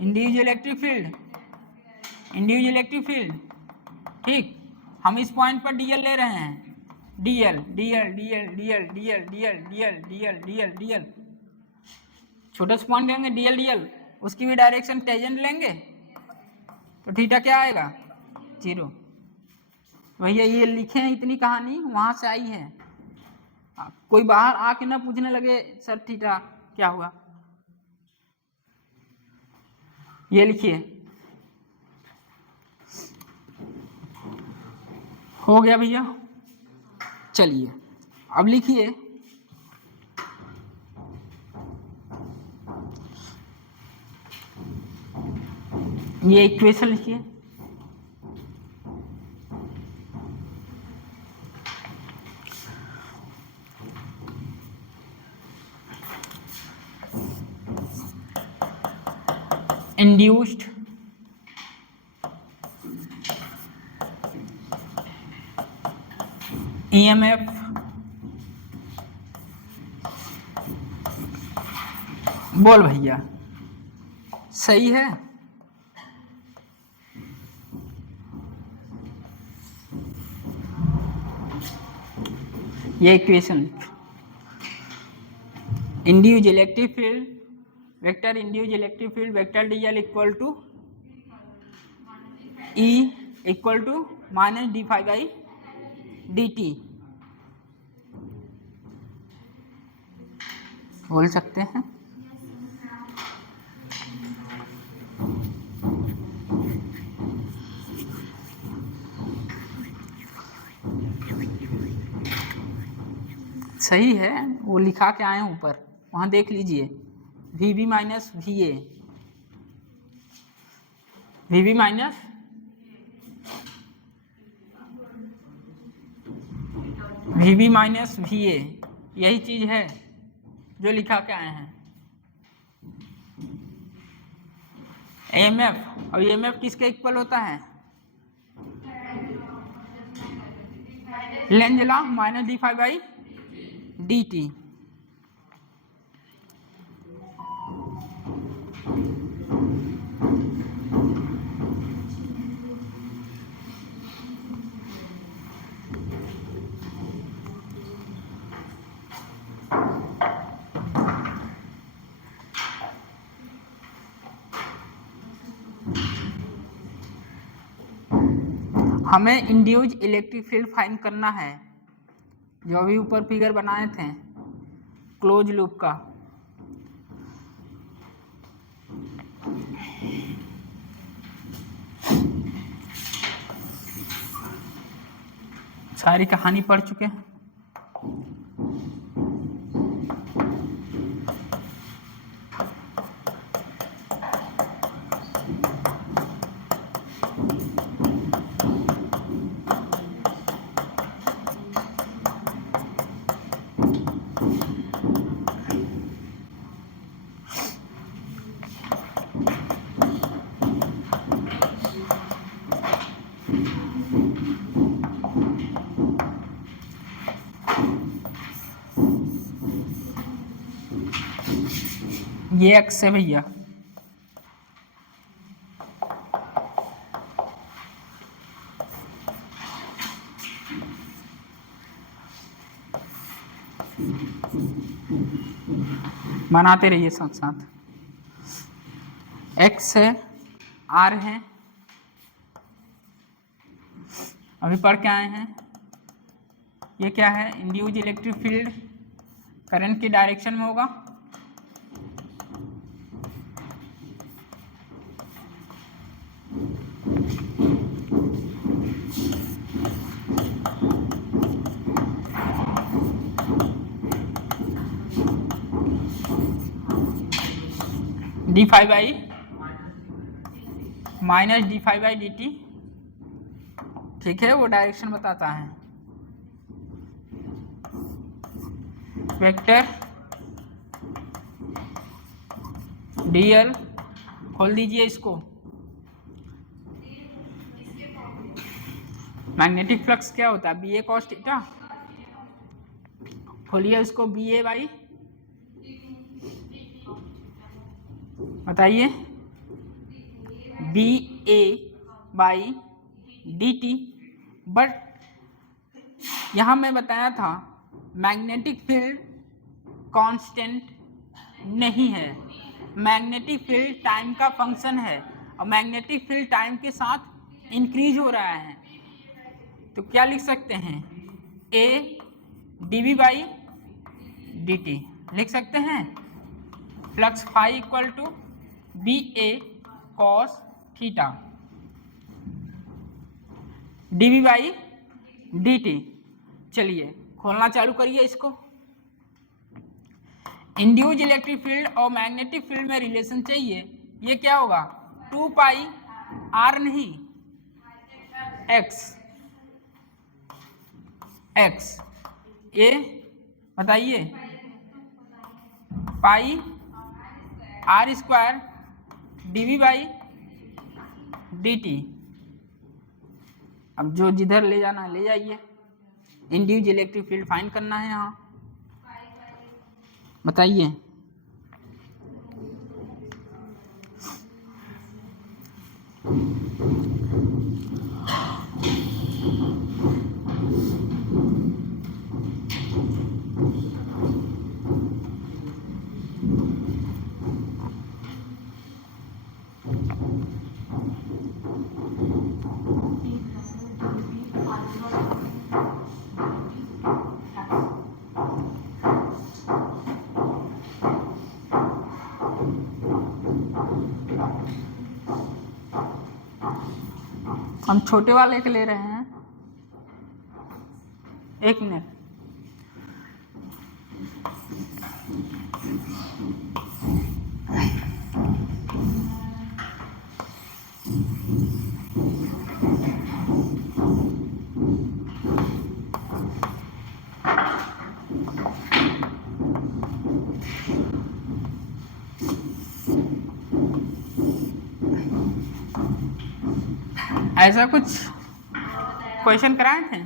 Induced electric field, induced electric field, ठीक। हम इस पॉइंट पर डीएल ले रहे हैं, DL DL DL DL DL DL DL DL DL DL, छोटे से पॉइंट लेंगे डीएल डीएल, उसकी भी डायरेक्शन टेंजेंट लेंगे तो थीटा क्या आएगा? 0। भैया ये लिखे हैं, इतनी कहानी वहां से आई है। कोई बाहर आके ना पूछने लगे सर थीटा क्या हुआ। ये लिखिए, हो गया भैया। चलिए अब लिखिए, ये इक्वेशन लिखिए। इंड्यूस्ड ईएमएफ बोल भैया, सही है? ये equation, induced electric field vector induced electric field vector DL equal to E equal to minus D five by D T बोल सकते हैं। सही है, वो लिखा के आए हैं ऊपर, वहां देख लीजिए। V B minus V A, V B minus V B minus V A, यही चीज है जो लिखा के आए हैं। एएमएफ, और ईएमएफ किसके इक्वल होता है? Lenz law minus D five by D T. हमें इंड्यूस्ड इलेक्ट्रिक फील्ड फाइंड करना है, जो अभी ऊपर फिगर बनाए थे क्लोज लूप का। सारी कहानी पढ़ चुके हैं। ये x है भैया, बनाते रहिए साथ साथ। x है, r है, अभी पढ़ के आए हैं। ये क्या है? इंड्यूस्ड इलेक्ट्रिक फील्ड करंट की डायरेक्शन में होगा। D five by minus D five by D T, ठीक है, वो डायरेक्शन बताता है। वेक्टर डीएल, खोल दीजिए इसको। मैग्नेटिक फ्लक्स क्या होता है? B A cos theta. खोलिए उसको, बी ए बाई, बताइए, B A by D T. But यहाँ मैं बताया था मैग्नेटिक फील्ड कांस्टेंट नहीं है, मैग्नेटिक फील्ड टाइम का फंक्शन है और मैग्नेटिक फील्ड टाइम के साथ इंक्रीज हो रहा है। तो क्या लिख सकते हैं? A D V by D T लिख सकते हैं। Flux phi equal to B A cos theta D V by D T. चलिए खोलना चालू करिए इसको। इंड्यूस्ड इलेक्ट्रिक फील्ड और मैग्नेटिक फील्ड में रिलेशन चाहिए। ये क्या होगा? 2 पाई आर नहीं, एक्स, एक्स ए, बताइए, pi R square D V by D T. अब जो जिधर ले जाना है ले जाइए। इंड्यूस्ड इलेक्ट्रिक फील्ड फाइंड करना है यहाँ, बताइए। हम छोटे वाले के ले रहे हैं, एक मिनट। ऐसा कुछ क्वेश्चन कराए थे?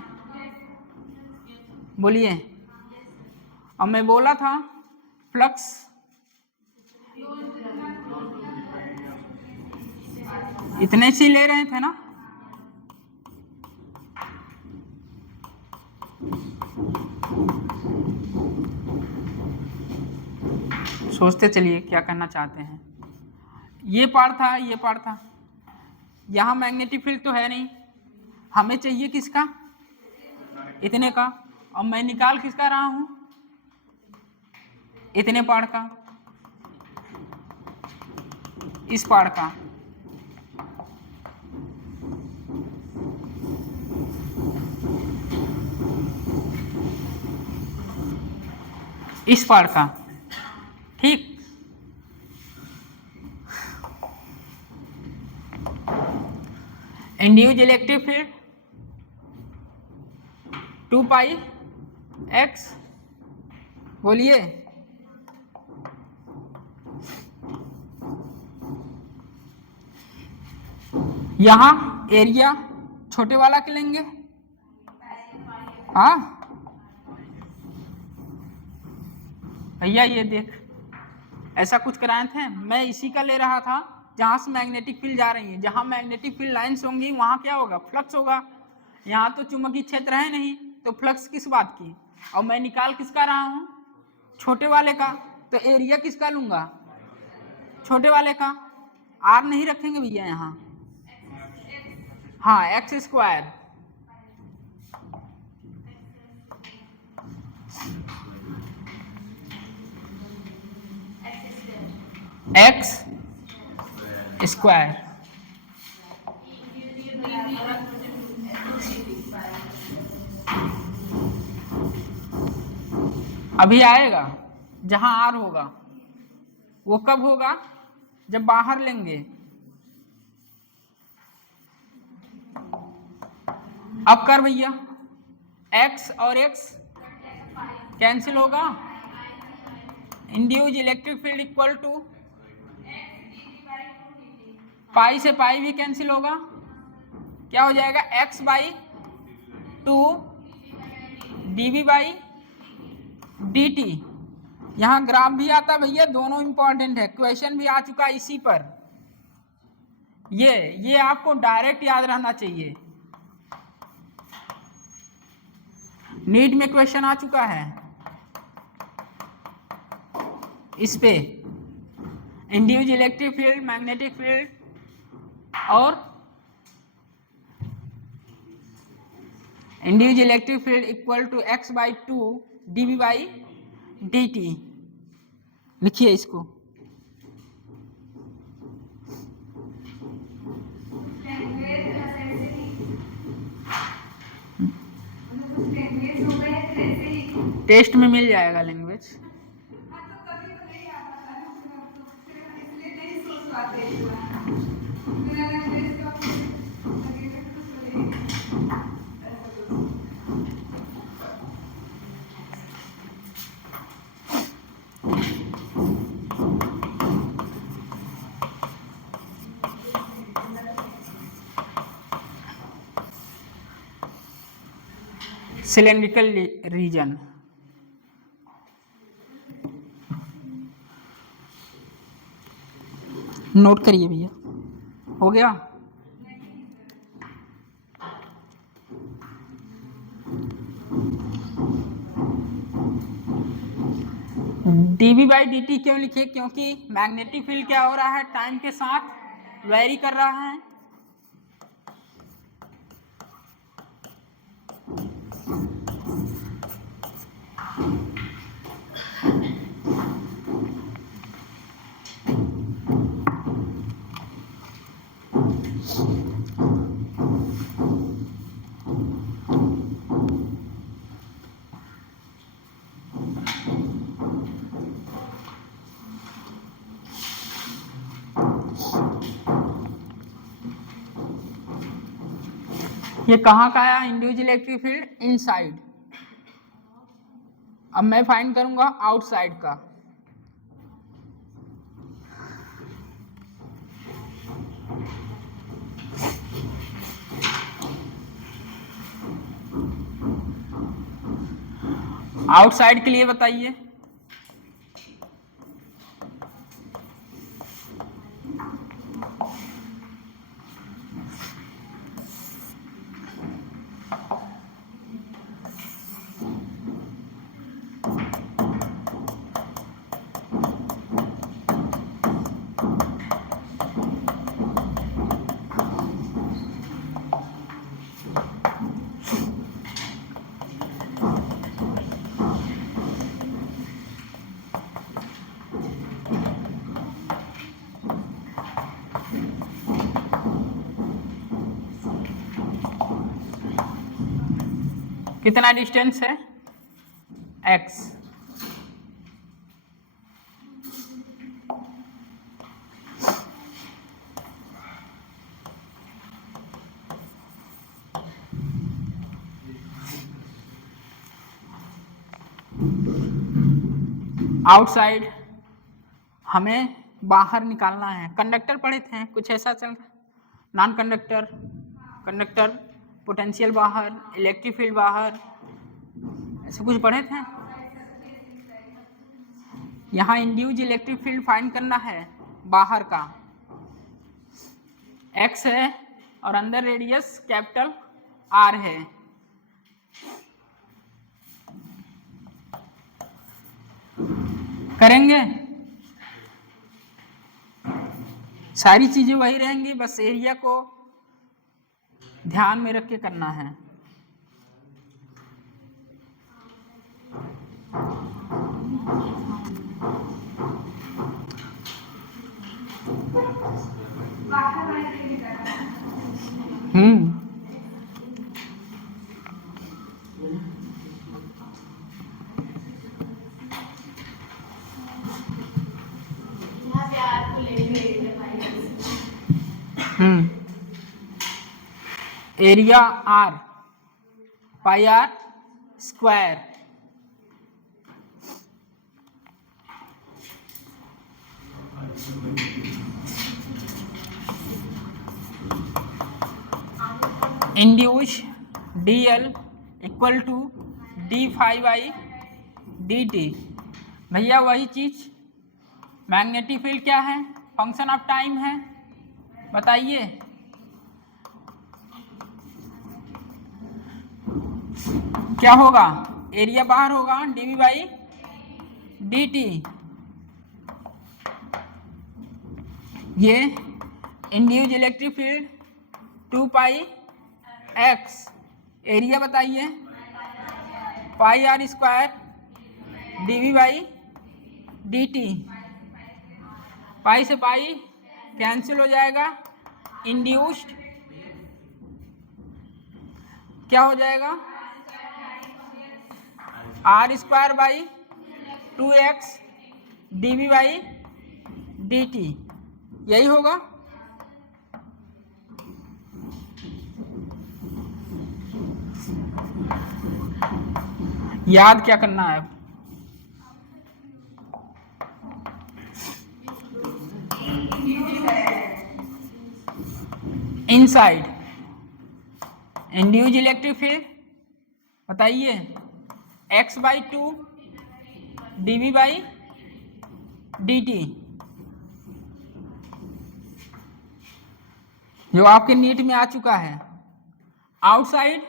बोलिए। अब मैं बोला था फ्लक्स इतने से ले रहे थे ना, सोचते चलिए क्या करना चाहते हैं। ये पार्ट था, ये पार्ट था। यहाँ मैग्नेटिक फील्ड तो है नहीं, हमें चाहिए किसका? इतने का। और मैं निकाल किसका रहा हूं? इतने पार्ट का, इस पार्ट का। इस पार्ट का, ठीक। इंड्यूस्ड इलेक्ट्रिक फील्ड 2 पाई एक्स, बोलिए। यहां एरिया छोटे वाला के लेंगे, हाँ भैया। ये देख, ऐसा कुछ कराए थे। मैं इसी का ले रहा था जहाँ से मैग्नेटिक फील्ड जा रही है। जहाँ मैग्नेटिक फील्ड लाइन्स होंगी वहाँ क्या होगा, फ्लक्स होगा। यहाँ तो चुंबकीय क्षेत्र है नहीं, तो फ्लक्स किस बात की। और मैं निकाल किसका रहा हूँ, छोटे वाले का, तो एरिया किसका लूंगा, छोटे वाले का। आर नहीं रखेंगे भैया यहाँ, हाँ एक्स स्क्वायर, एक्स स्क्वायर। अभी आएगा जहां आर होगा, वो कब होगा, जब बाहर लेंगे। अब कर भैया, x और x कैंसिल होगा, induce electric field equal to pi से पाई भी कैंसिल होगा, क्या हो जाएगा x by 2 dv by dt। यहाँ ग्राफ भी आता भैया, दोनों इंपॉर्टेंट है, क्वेश्चन भी आ चुका इसी पर। ये आपको डायरेक्ट याद रहना चाहिए, नीट में क्वेश्चन आ चुका है इस पे, induced electric field, magnetic field और induced electric field equal to x by 2 dv by dt। लिखिए इसको, टेस्ट में मिल जाएगा लैंग्वेज। सिलेंड्रिकल रीजन, नोट करिए भैया, हो गया। dv बाई dt क्यों लिखे, क्योंकि मैग्नेटिक फील्ड क्या हो रहा है, टाइम के साथ वेरी कर रहा है। ये कहाँ का आया, इंड्यूस्ड इलेक्ट्रिक फील्ड इनसाइड। अब मैं फाइंड करूंगा आउटसाइड का। आउटसाइड के लिए बताइए, कितना डिस्टेंस है, x। आउटसाइड हमें बाहर निकालना है। कंडक्टर पढ़े थे, कुछ ऐसा चल रहा, नॉन कंडक्टर, कंडक्टर, पोटेंशियल बाहर, इलेक्ट्रिक फील्ड बाहर, ऐसे कुछ पढ़े थे। यहाँ इंड्यूज इलेक्ट्रिक फील्ड फाइंड करना है बाहर का, x है और अंदर रेडियस कैपिटल R है। करेंगे, सारी चीजें वही रहेंगी, बस एरिया को ध्यान में रख के करना है। यहाँ पे आपको लेंगे area R pi R square. Induced dl equal to d∅dt। भैया वही चीज, मैग्नेटिक फील्ड क्या है, फंक्शन ऑफ टाइम है, बताइए। क्या होगा, एरिया बाहर होगा dv/dt। ये इंड्यूस इलेक्ट्रिक फील्ड 2 पाई x, एरिया बताइए पाई R स्क्वायर dv/dt। पाई से पाई कैंसिल हो जाएगा, इंड्यूस्ड क्या हो जाएगा, R square by 2x dv/dt, यही होगा। याद क्या करना है, इनसाइड इंड्यूस इलेक्ट्रिक फील्ड बताइए x/2 dv/dt, जो आपके नीट में आ चुका है। आउटसाइड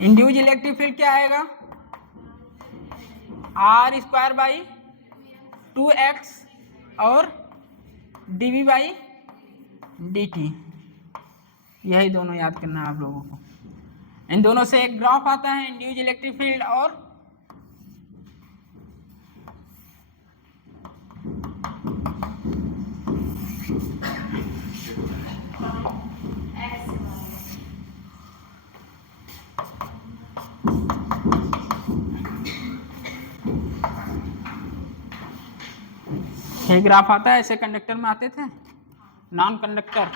इंड्यूस इलेक्ट्रिक फील्ड क्या आएगा, R स्क्वायर बाई 2x और dv/dt, यही दोनों याद करना है आप लोगों को। इन दोनों से एक ग्राफ आता है इंड्यूस इलेक्ट्रिक फील्ड और ये ग्राफ आता है, ऐसे कंडक्टर में आते थे, नॉन कंडक्टर।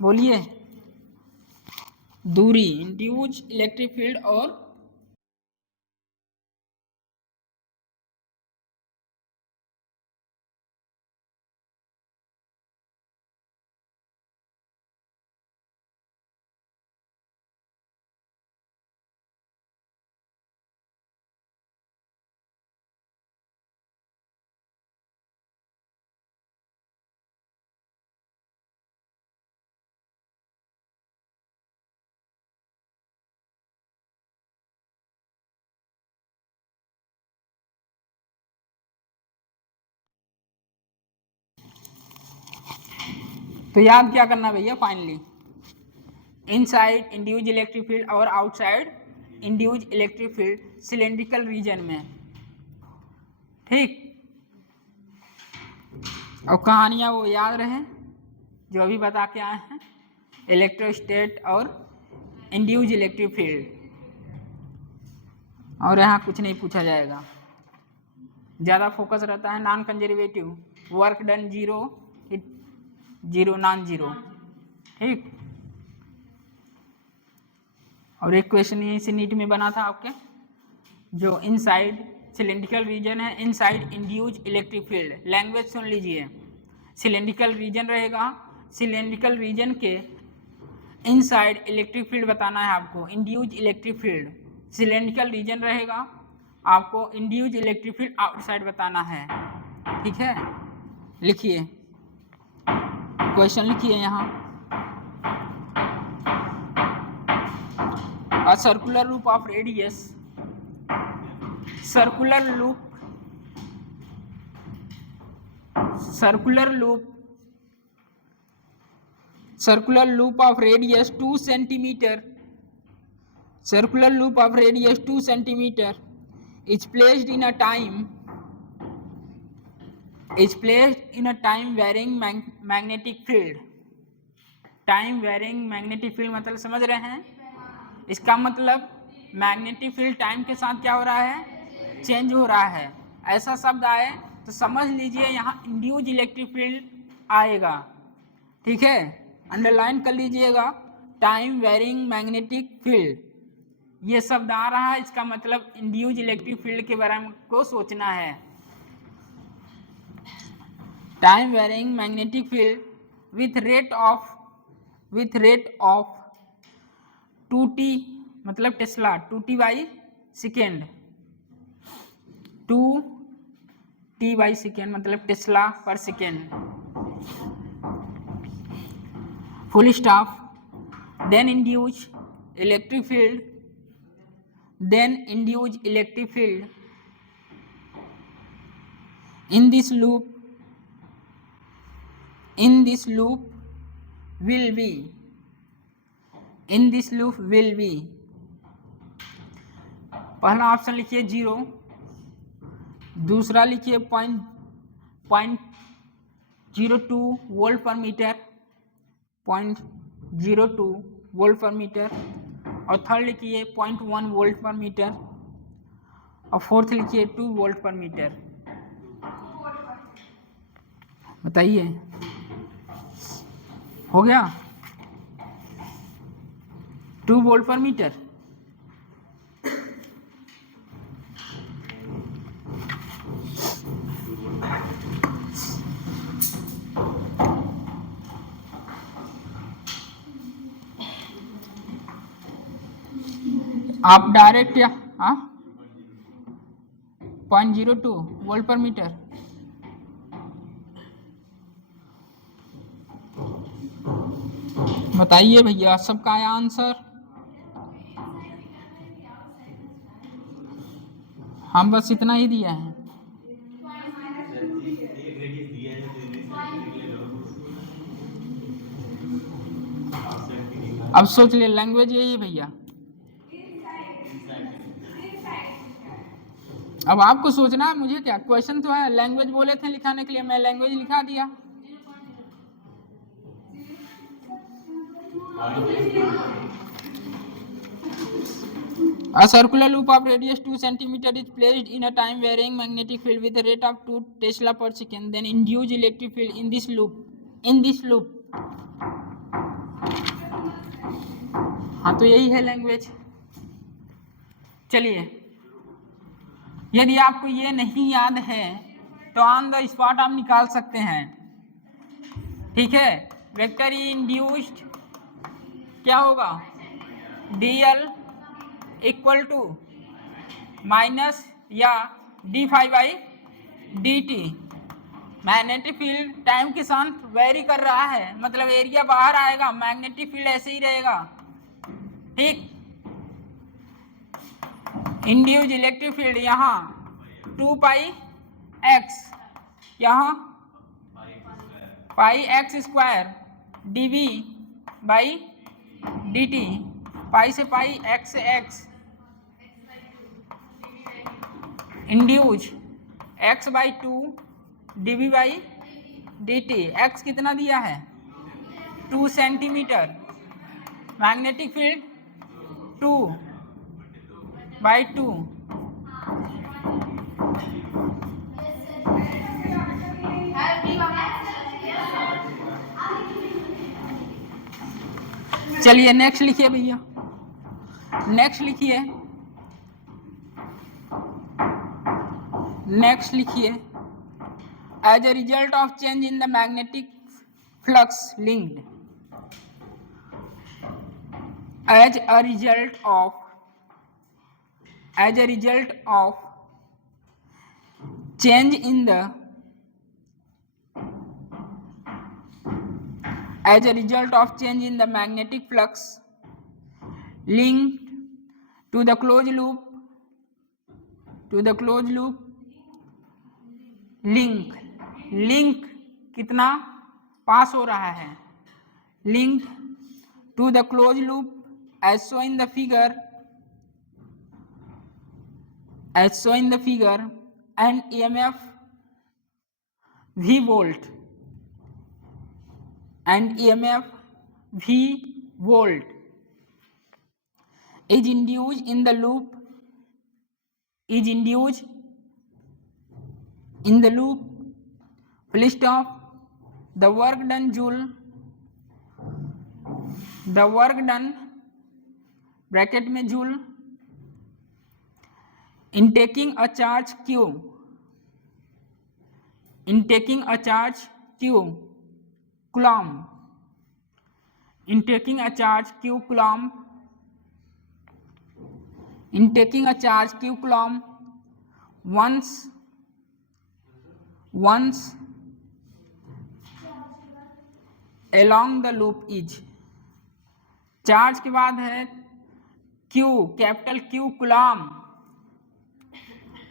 बोलिए, दूरी इंड्यूस इलेक्ट्रिक फील्ड और तो याद क्या करना भैया, finally inside induce electric field और outside induce electric field cylindrical region में, ठीक। और कहानियाँ वो याद रहे जो अभी बता के आए हैं, इलेक्ट्रोस्टैट और इंड्यूस इलेक्ट्रिक फील्ड, और यहाँ कुछ नहीं पूछा जाएगा। ज़्यादा फोकस रहता है non conservative, work done zero non zero, ठीक। और एक क्वेश्चन यहीं से नीट में बना था आपके, जो इनसाइड सिलेंड्रिकल रीजन है, inside induce electric field. Language सुन लीजिए, सिलेंड्रिकल रीजन रहेगा, सिलेंड्रिकल रीजन के इनसाइड इलेक्ट्रिक फील्ड बताना है आपको, induce electric field cylindrical region रहेगा, आपको इंड्यूस इलेक्ट्रिक फील्ड आउटसाइड बताना है। ठीक है, लिखिए क्वेश्चन, लिखिए यहाँ a circular loop of radius, circular loop of radius 2 centimeter, circular loop of radius 2 centimeter is placed in a time varying magnetic field. Time varying magnetic field मतलब समझ रहे हैं, इसका मतलब मैग्नेटिक फील्ड टाइम के साथ क्या हो रहा है, चेंज हो रहा है। ऐसा शब्द आए तो समझ लीजिए यहाँ इंड्यूस्ड इलेक्ट्रिक फील्ड आएगा। ठीक है, अंडरलाइन कर लीजिएगा, टाइम वेरिंग मैग्नेटिक फील्ड ये शब्द आ रहा है, इसका मतलब इंड्यूस्ड इलेक्ट्रिक फील्ड के बारे में को सोचना है। Time varying magnetic field with rate of 2t मतलब tesla, 2t by second, 2t by second मतलब tesla per second, full stop. Then induced electric field in this loop will be पहला option लिखिए 0, दूसरा लिखिए 0.02 volt per metre, 0.02 volt per metre, और third लिखिए 0.1 volt per metre, और fourth लिखिए 2 volt per metre. बताइए, हो गया 2 वोल्ट पर मीटर। आप डायरेक्ट या 0.02 वोल्ट पर मीटर, बताइए भैया सबका आया आंसर। हम बस इतना ही दिया है। अब सोच ले, लैंग्वेज यही है भैया। अब आपको सोचना है, मुझे क्या, क्वेश्चन तो है, लैंग्वेज बोले थे लिखाने के लिए, मैं लैंग्वेज लिखा दिया। A circular loop of radius 2 cm is placed in a time varying magnetic field with a rate of 2 Tesla per second. Then induced electric field in this loop. हाँ, तो यही है लैंग्वेज। चलिए, यदि आपको ये नहीं याद है तो ऑन द स्पॉट आप निकाल सकते हैं। ठीक है, वेक्टर इंड्यूस्ड क्या होगा, dl इक्वल टू माइनस या d∅/dt। मैग्नेटिक फील्ड टाइम के साथ वेरी कर रहा है, मतलब एरिया बाहर आएगा, मैग्नेटिक फील्ड ऐसे ही रहेगा। ठीक, इंड्यूस्ड इलेक्ट्रिक फील्ड यहाँ 2πx, यहाँ πx² dV/dt, पाई से पाई, x से x, इंड्यूज x/2 dV/dt। x कितना दिया है, 2 सेंटीमीटर, मैग्नेटिक फील्ड 2/2, चलिए नेक्स्ट लिखिए भैया, नेक्स्ट लिखिए as a result of change in the magnetic flux linked, as a result of as a result of change in the magnetic flux linked to the closed loop link कितना पास हो रहा है, link to the close loop as shown in the figure and EMF V volt is induced in the loop full stop. The work done bracket में joule in taking a charge Q coulomb once along the loop is, charge के बाद है Q, capital Q coulomb,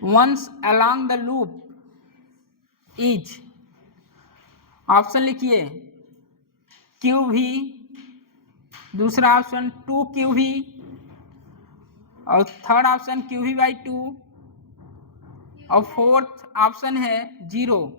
once along the loop is, option लिखिए QV, दूसरा option 2QV और third option QV/2 और fourth option है 0।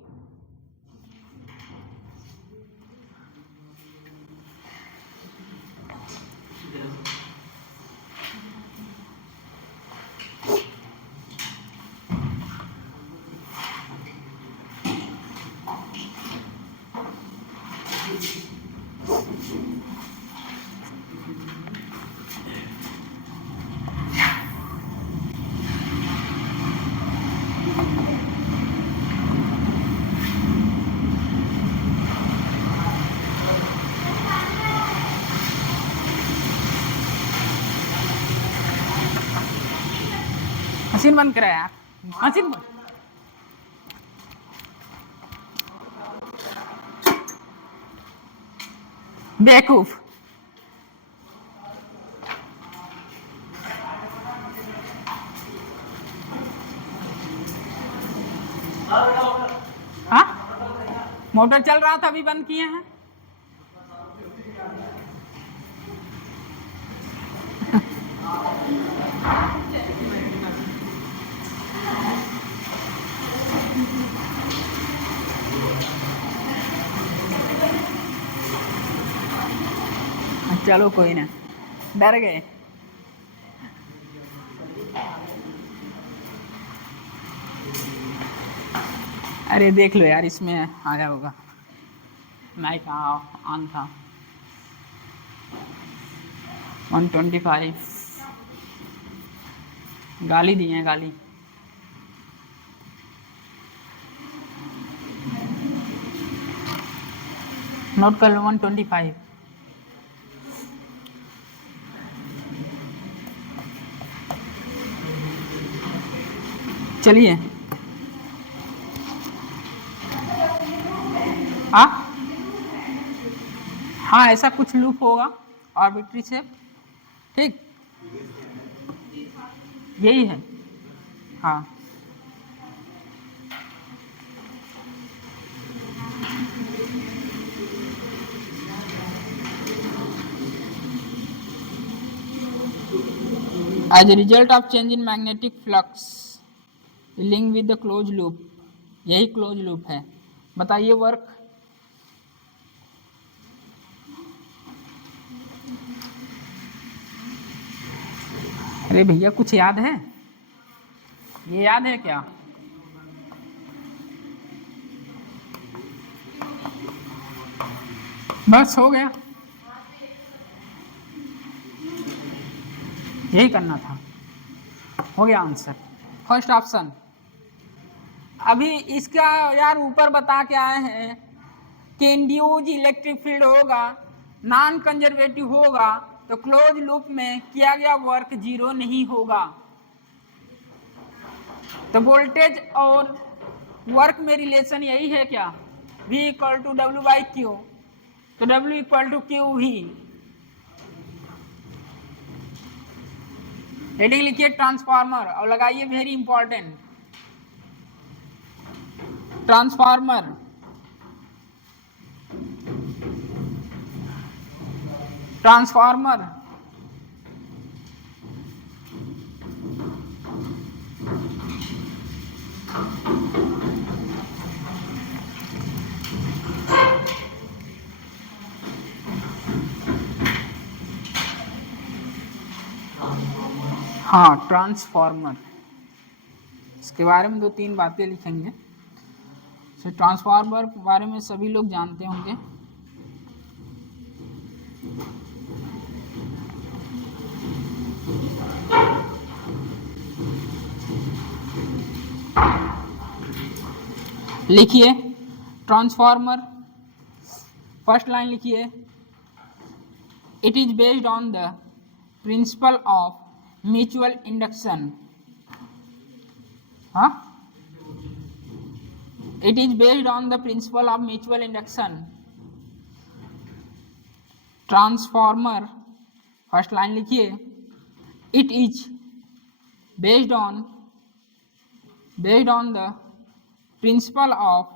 Machine बंद करा यार, मशीन बंद। बेवकूफ। हाँ, मोटर चल रहा था अभी बंद किए हैं। चलो कोई ना, डर गए। अरे देख लो यार, इसमें आया होगा, माइक ऑन था। 125 गाली दी है, गाली। नोट कर लो 125। चलिए, हाँ ऐसा कुछ लूप होगा आर्बिट्री से, ठीक, यही है। हाँ as a result of change in magnetic flux linked with the closed loop, यही क्लोज लूप है। बताइए वर्क। अरे भैया कुछ याद है? ये याद है क्या? बस हो गया, यही करना था, हो गया आंसर, फर्स्ट ऑप्शन। अभी इसका यार ऊपर बता के आए हैं कि इंड्यूज इलेक्ट्रिक फील्ड होगा, नॉन कंजर्वेटिव होगा, तो क्लोज लूप में किया गया वर्क 0 नहीं होगा। तो वोल्टेज और वर्क में रिलेशन यही है क्या, V equal to W by Q, तो W equal to Q V। Heading लिखिए ट्रांसफार्मर और लगाइए वेरी इंपॉर्टेंट, ट्रांसफार्मर। ट्रांसफार्मर हाँ ट्रांसफार्मर, इसके बारे में 2-3 बातें लिखेंगे। तो ट्रांसफार्मर के बारे में सभी लोग जानते होंगे। लिखिए ट्रांसफार्मर, फर्स्ट लाइन लिखिए, it is based on the principle of mutual induction. हाँ, it is based on the principle of mutual induction. Transformer, first line लिखिए, it is based on the principle of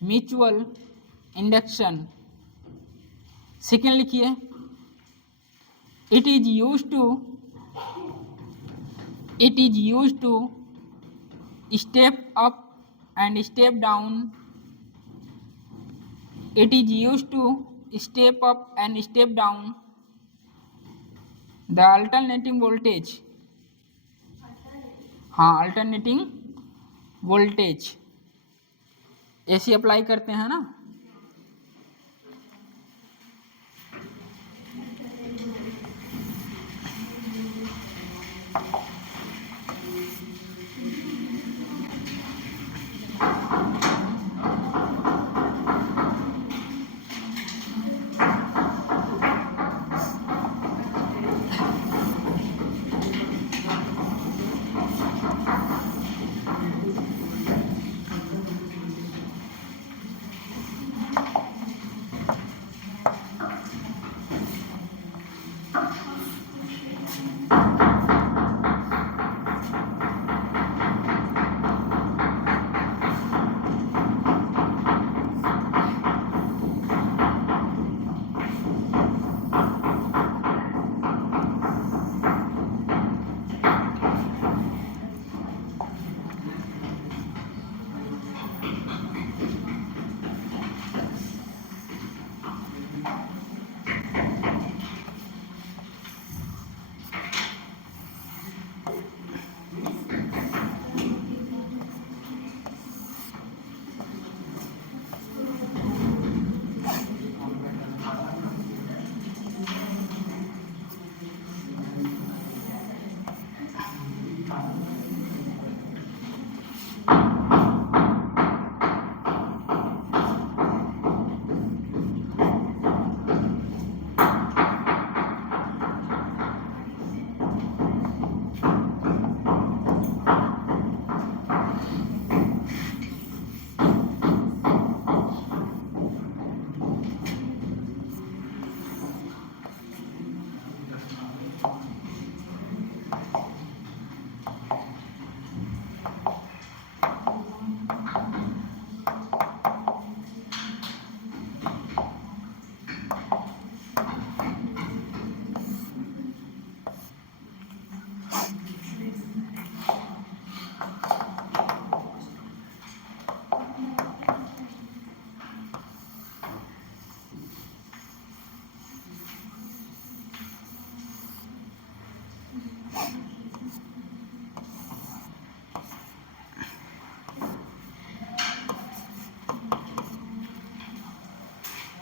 mutual induction. Second लिखिए, it is used to step up and step down. It is used to step up and step down the alternating voltage. हाँ, alternating voltage ऐसे apply करते हैं ना।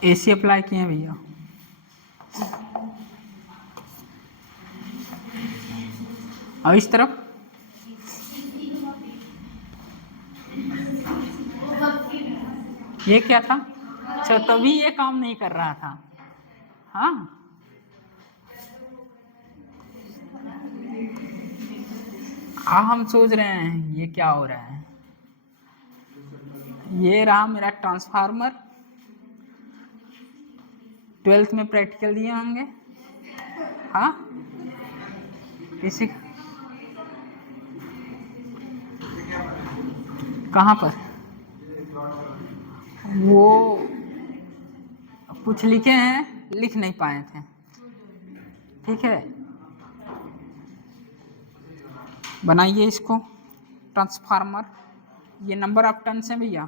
AC apply किए हैं भैया। और इस तरफ ये क्या था? अच्छा, तभी ये काम नहीं कर रहा था। हाँ, हम सोच रहे हैं ये क्या हो रहा है। ये रहा मेरा ट्रांसफार्मर, 12th में प्रैक्टिकल दिए होंगे। हाँ, किसी कहाँ पर वो कुछ लिखे हैं, लिख नहीं पाए थे। ठीक है, बनाइए इसको ट्रांसफार्मर। ये नंबर ऑफ टर्न्स हैं भैया,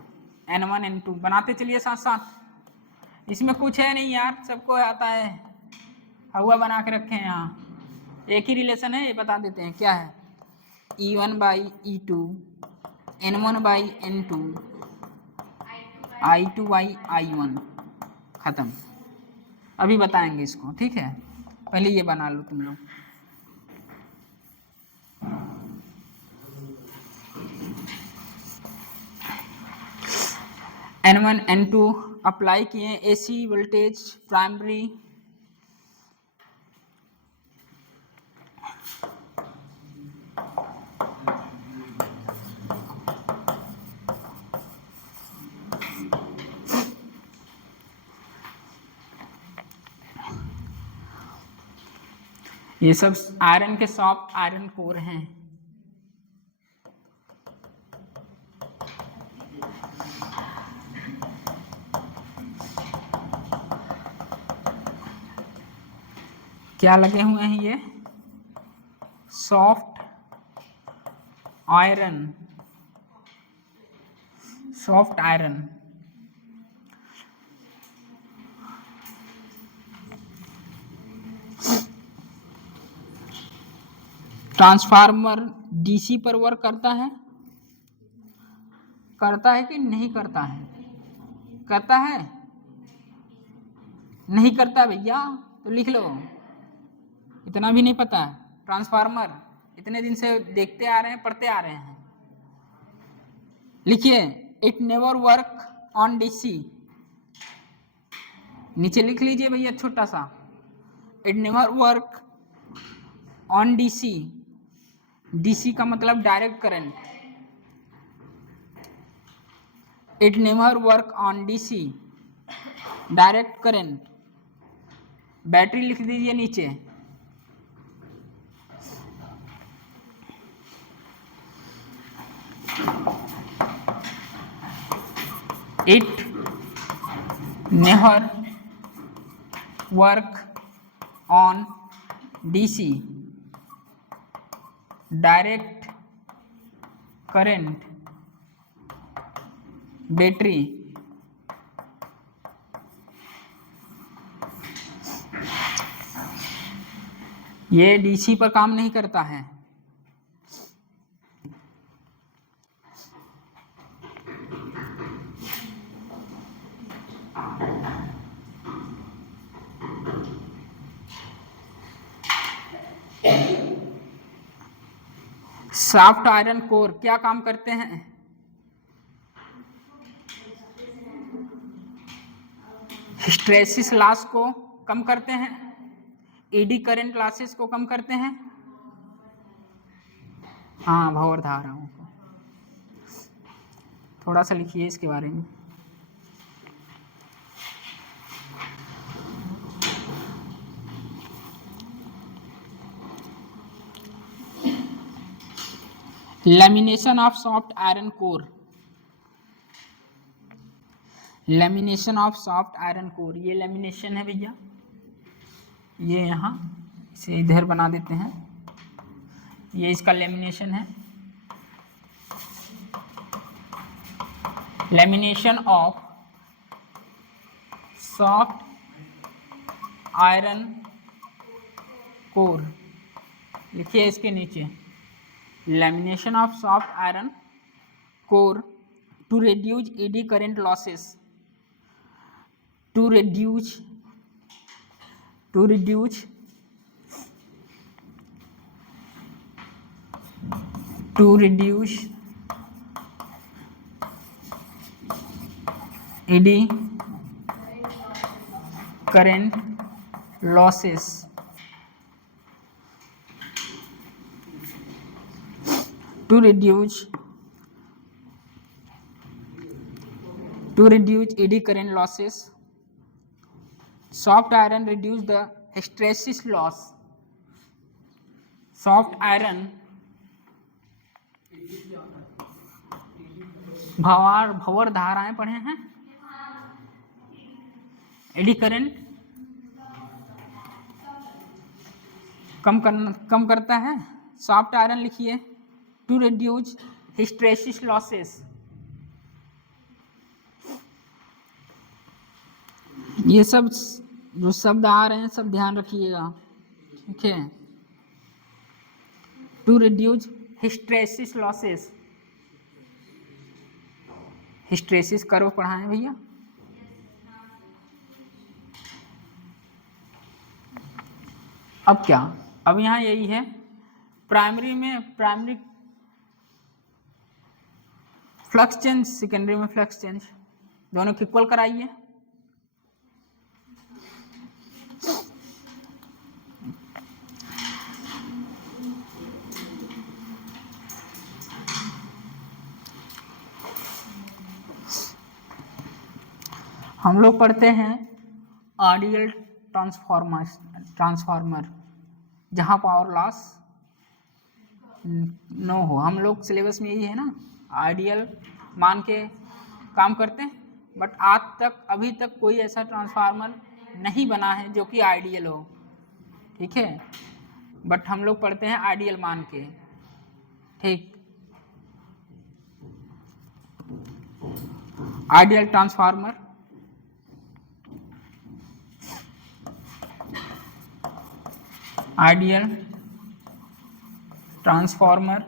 N1 N2 बनाते चलिए साथ साथ। इसमें कुछ है नहीं यार, सबको आता है, हुआ बना के रखे हैं यहाँ। एक ही रिलेशन है, ये बता देते हैं क्या है। E1 by E2, N1 by N2, I2 by I1, खत्म। अभी बताएंगे इसको, ठीक है। पहले ये बना लो तुम लोग। N1 N2 अप्लाई किए, AC वोल्टेज प्राइमरी, ये सब आयरन के सॉफ्ट आयरन कोर हैं। क्या लगे हुए हैं ये? Soft iron, soft iron. Transformer DC पर वर्क करता है, करता है कि नहीं करता है? करता है, नहीं करता भैया तो लिख लो, इतना भी नहीं पता है। ट्रांसफार्मर इतने दिन से देखते आ रहे हैं, पढ़ते आ रहे हैं। लिखिए, it never work on DC. नीचे लिख लीजिए भैया छोटा सा, it never work on DC. DC का मतलब direct current. It never work on DC, direct current. Battery लिख दीजिए नीचे। It never work on DC, direct current battery. ये डीसी पर काम नहीं करता है। सॉफ्ट आयरन कोर क्या काम करते हैं? हिस्टैरिसीस लॉस को कम करते हैं, एडी करंट लॉसेस को कम करते हैं। हाँ, भंवर धाराओं को। थोड़ा सा लिखिए इसके बारे में। Lamination of soft iron core, lamination of soft iron core. ये लैमिनेशन है भैया, ये यहाँ इसे इधर बना देते हैं, ये इसका लैमिनेशन है। Lamination of soft iron core, लिखिए इसके नीचे, lamination of soft iron core to reduce eddy current losses, to reduce eddy current losses। to reduce eddy current losses. Soft iron reduce the hysteresis loss. Soft iron भंवर धाराएं पढ़े हैं, eddy current कम करता है। Soft iron लिखिए, to reduce hysteresis losses. ये सब जो शब्द आ रहे हैं सब ध्यान रखिएगा, ठीक है। To reduce hysteresis losses, hysteresis curve पढ़ाएं भैया। अब क्या, अब यहाँ यही है, प्राइमरी में प्राइमरी फ्लक्स चेंज, सेकेंडरी में फ्लक्स चेंज, दोनों को इक्वल कराइए। हम लोग पढ़ते हैं आइडियल ट्रांसफार्मर जहाँ पावर लॉस नो हो। हम लोग सिलेबस में यही है ना, आइडियल मान के काम करते हैं, बट आज तक अभी तक कोई ऐसा ट्रांसफार्मर नहीं बना है जो कि आइडियल हो, ठीक है। बट हम लोग पढ़ते हैं आइडियल मान के, ठीक। Ideal transformer, ideal transformer,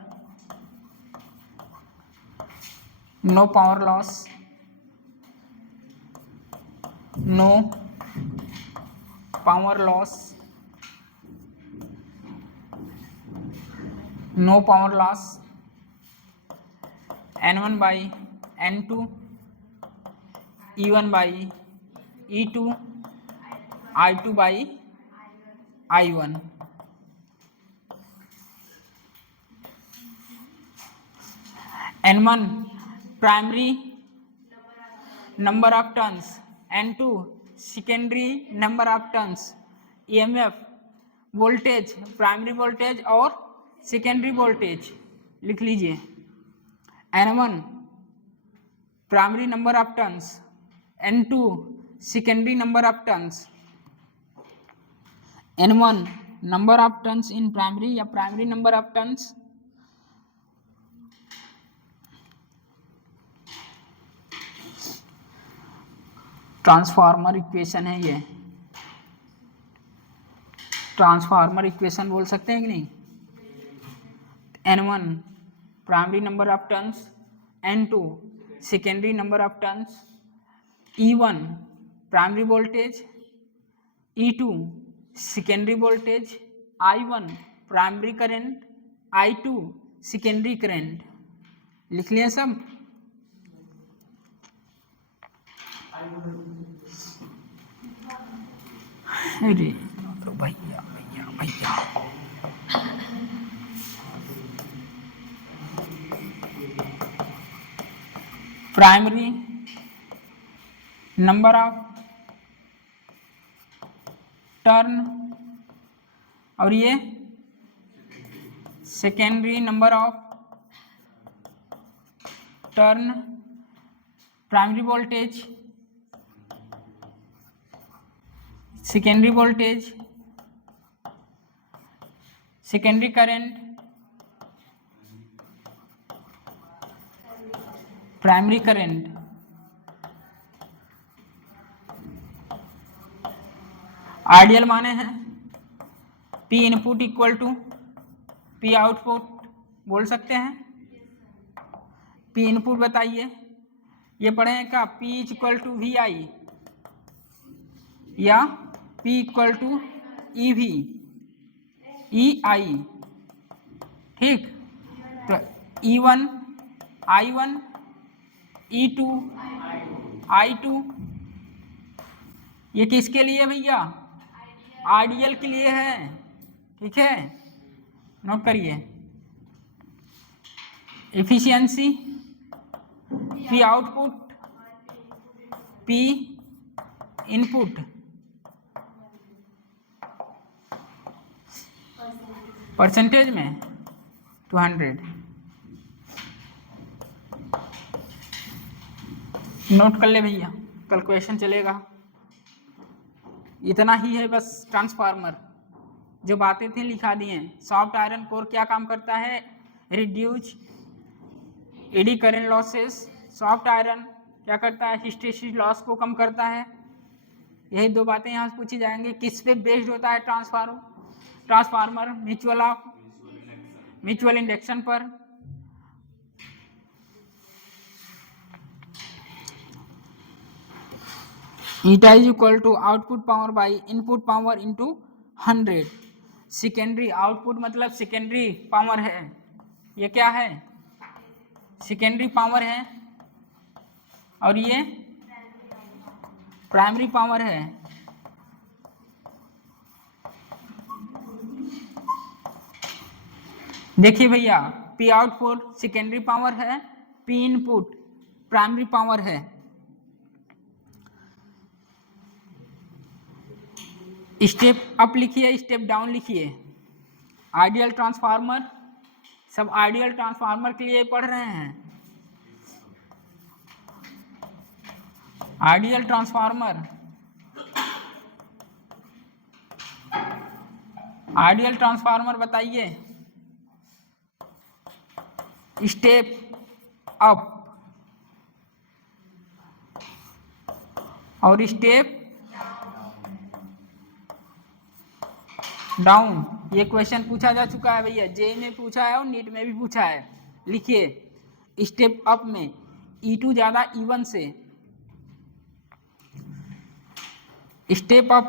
no power loss, no power loss, no power loss, N1 by N2, E1 by E2, I2 by I1। N1 primary number of turns, N2 secondary number of turns, EMF voltage, primary voltage और secondary voltage लिख लीजिए। N1 primary number of turns, N2 secondary number of turns. N1 number of turns in primary या primary number of turns, transformer equation है ये, transformer equation बोल सकते हैं कि नहीं। N1 primary number of turns, N2 secondary number of turns, E1 primary voltage, E2 secondary voltage, I1 primary current, I2 secondary current. लिख लिया सब। अरे तो भैया भैया भैया, प्राइमरी नंबर ऑफ टर्न और ये secondary number of turn, primary voltage, secondary voltage, secondary current, primary current. Ideal माने हैं P input equal to P output, बोल सकते हैं। P इनपुट बताइए, ये पढ़े हैं क्या, P इक्वल टू VI या P equal to EV EI, ठीक। तो E1 I1, E2 I2, ये किसके लिए भैया, आइडियल के लिए है, ठीक है, नोट करिए। Efficiency, P output, P input, percentage में 200। नोट कर ले भैया, कल क्वेश्चन चलेगा। इतना ही है बस। ट्रांसफार्मर जो बातें थी लिखा दिए। सॉफ्ट आयरन कोर क्या काम करता है? Reduce eddy current losses. Soft iron क्या करता है? हिस्टैरिसीस लॉस को कम करता है। यही दो बातें यहाँ से पूछी जाएंगी। किस पे बेस्ड होता है ट्रांसफार्मर? म्यूचुअल इंडक्शन पर। Eta is equal to output power by input power into 100। Secondary output मतलब सेकेंडरी पावर है। ये क्या है? सेकेंडरी पावर है। और ये प्राइमरी पावर है। देखिए भैया, पी आउटपुट सेकेंडरी पावर है, पी इनपुट प्राइमरी पावर है। स्टेप अप लिखिए, स्टेप डाउन लिखिए। आइडियल ट्रांसफार्मर, सब आइडियल ट्रांसफार्मर के लिए पढ़ रहे हैं। आइडियल ट्रांसफार्मर, आइडियल ट्रांसफार्मर बताइए। स्टेप अप और स्टेप डाउन। ये क्वेश्चन पूछा जा चुका है भैया, जेई में पूछा है और नीट में भी पूछा है। लिखिए, स्टेप अप में E2 ज्यादा E1 से। स्टेप अप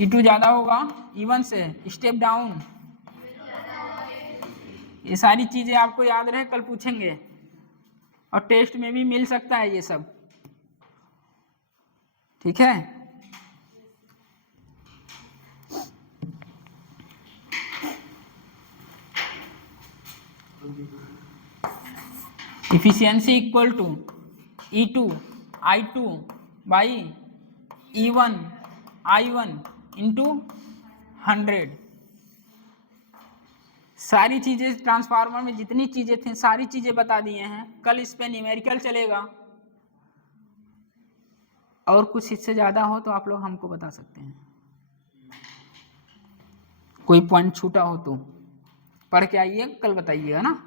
E2 ज्यादा होगा E1 से। स्टेप डाउन, ये सारी चीजें आपको याद रहे, कल पूछेंगे और टेस्ट में भी मिल सकता है ये सब। ठीक है। Efficiency equal to E2 I2 by E1 I1 into 100। सारी चीजें ट्रांसफार्मर में जितनी चीजें थी सारी चीजें बता दिए हैं। कल इस पे न्यूमेरिकल चलेगा, और कुछ इससे ज्यादा हो तो आप लोग हमको बता सकते हैं। कोई पॉइंट छूटा हो तो पढ़ के आइए, कल बताइएगा ना।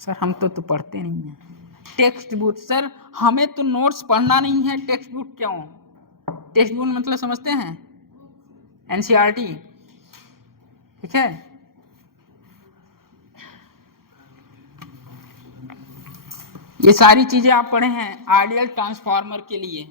सर हम तो पढ़ते नहीं हैं। टेक्स्ट बुक सर, हमें तो नोट्स पढ़ना नहीं है, टेक्स्ट बुक क्यों? टेक्स्ट बुक मतलब समझते हैं? NCERT। ठीक है। ये सारी चीजें आप पढ़े हैं आइडियल ट्रांसफार्मर के लिए।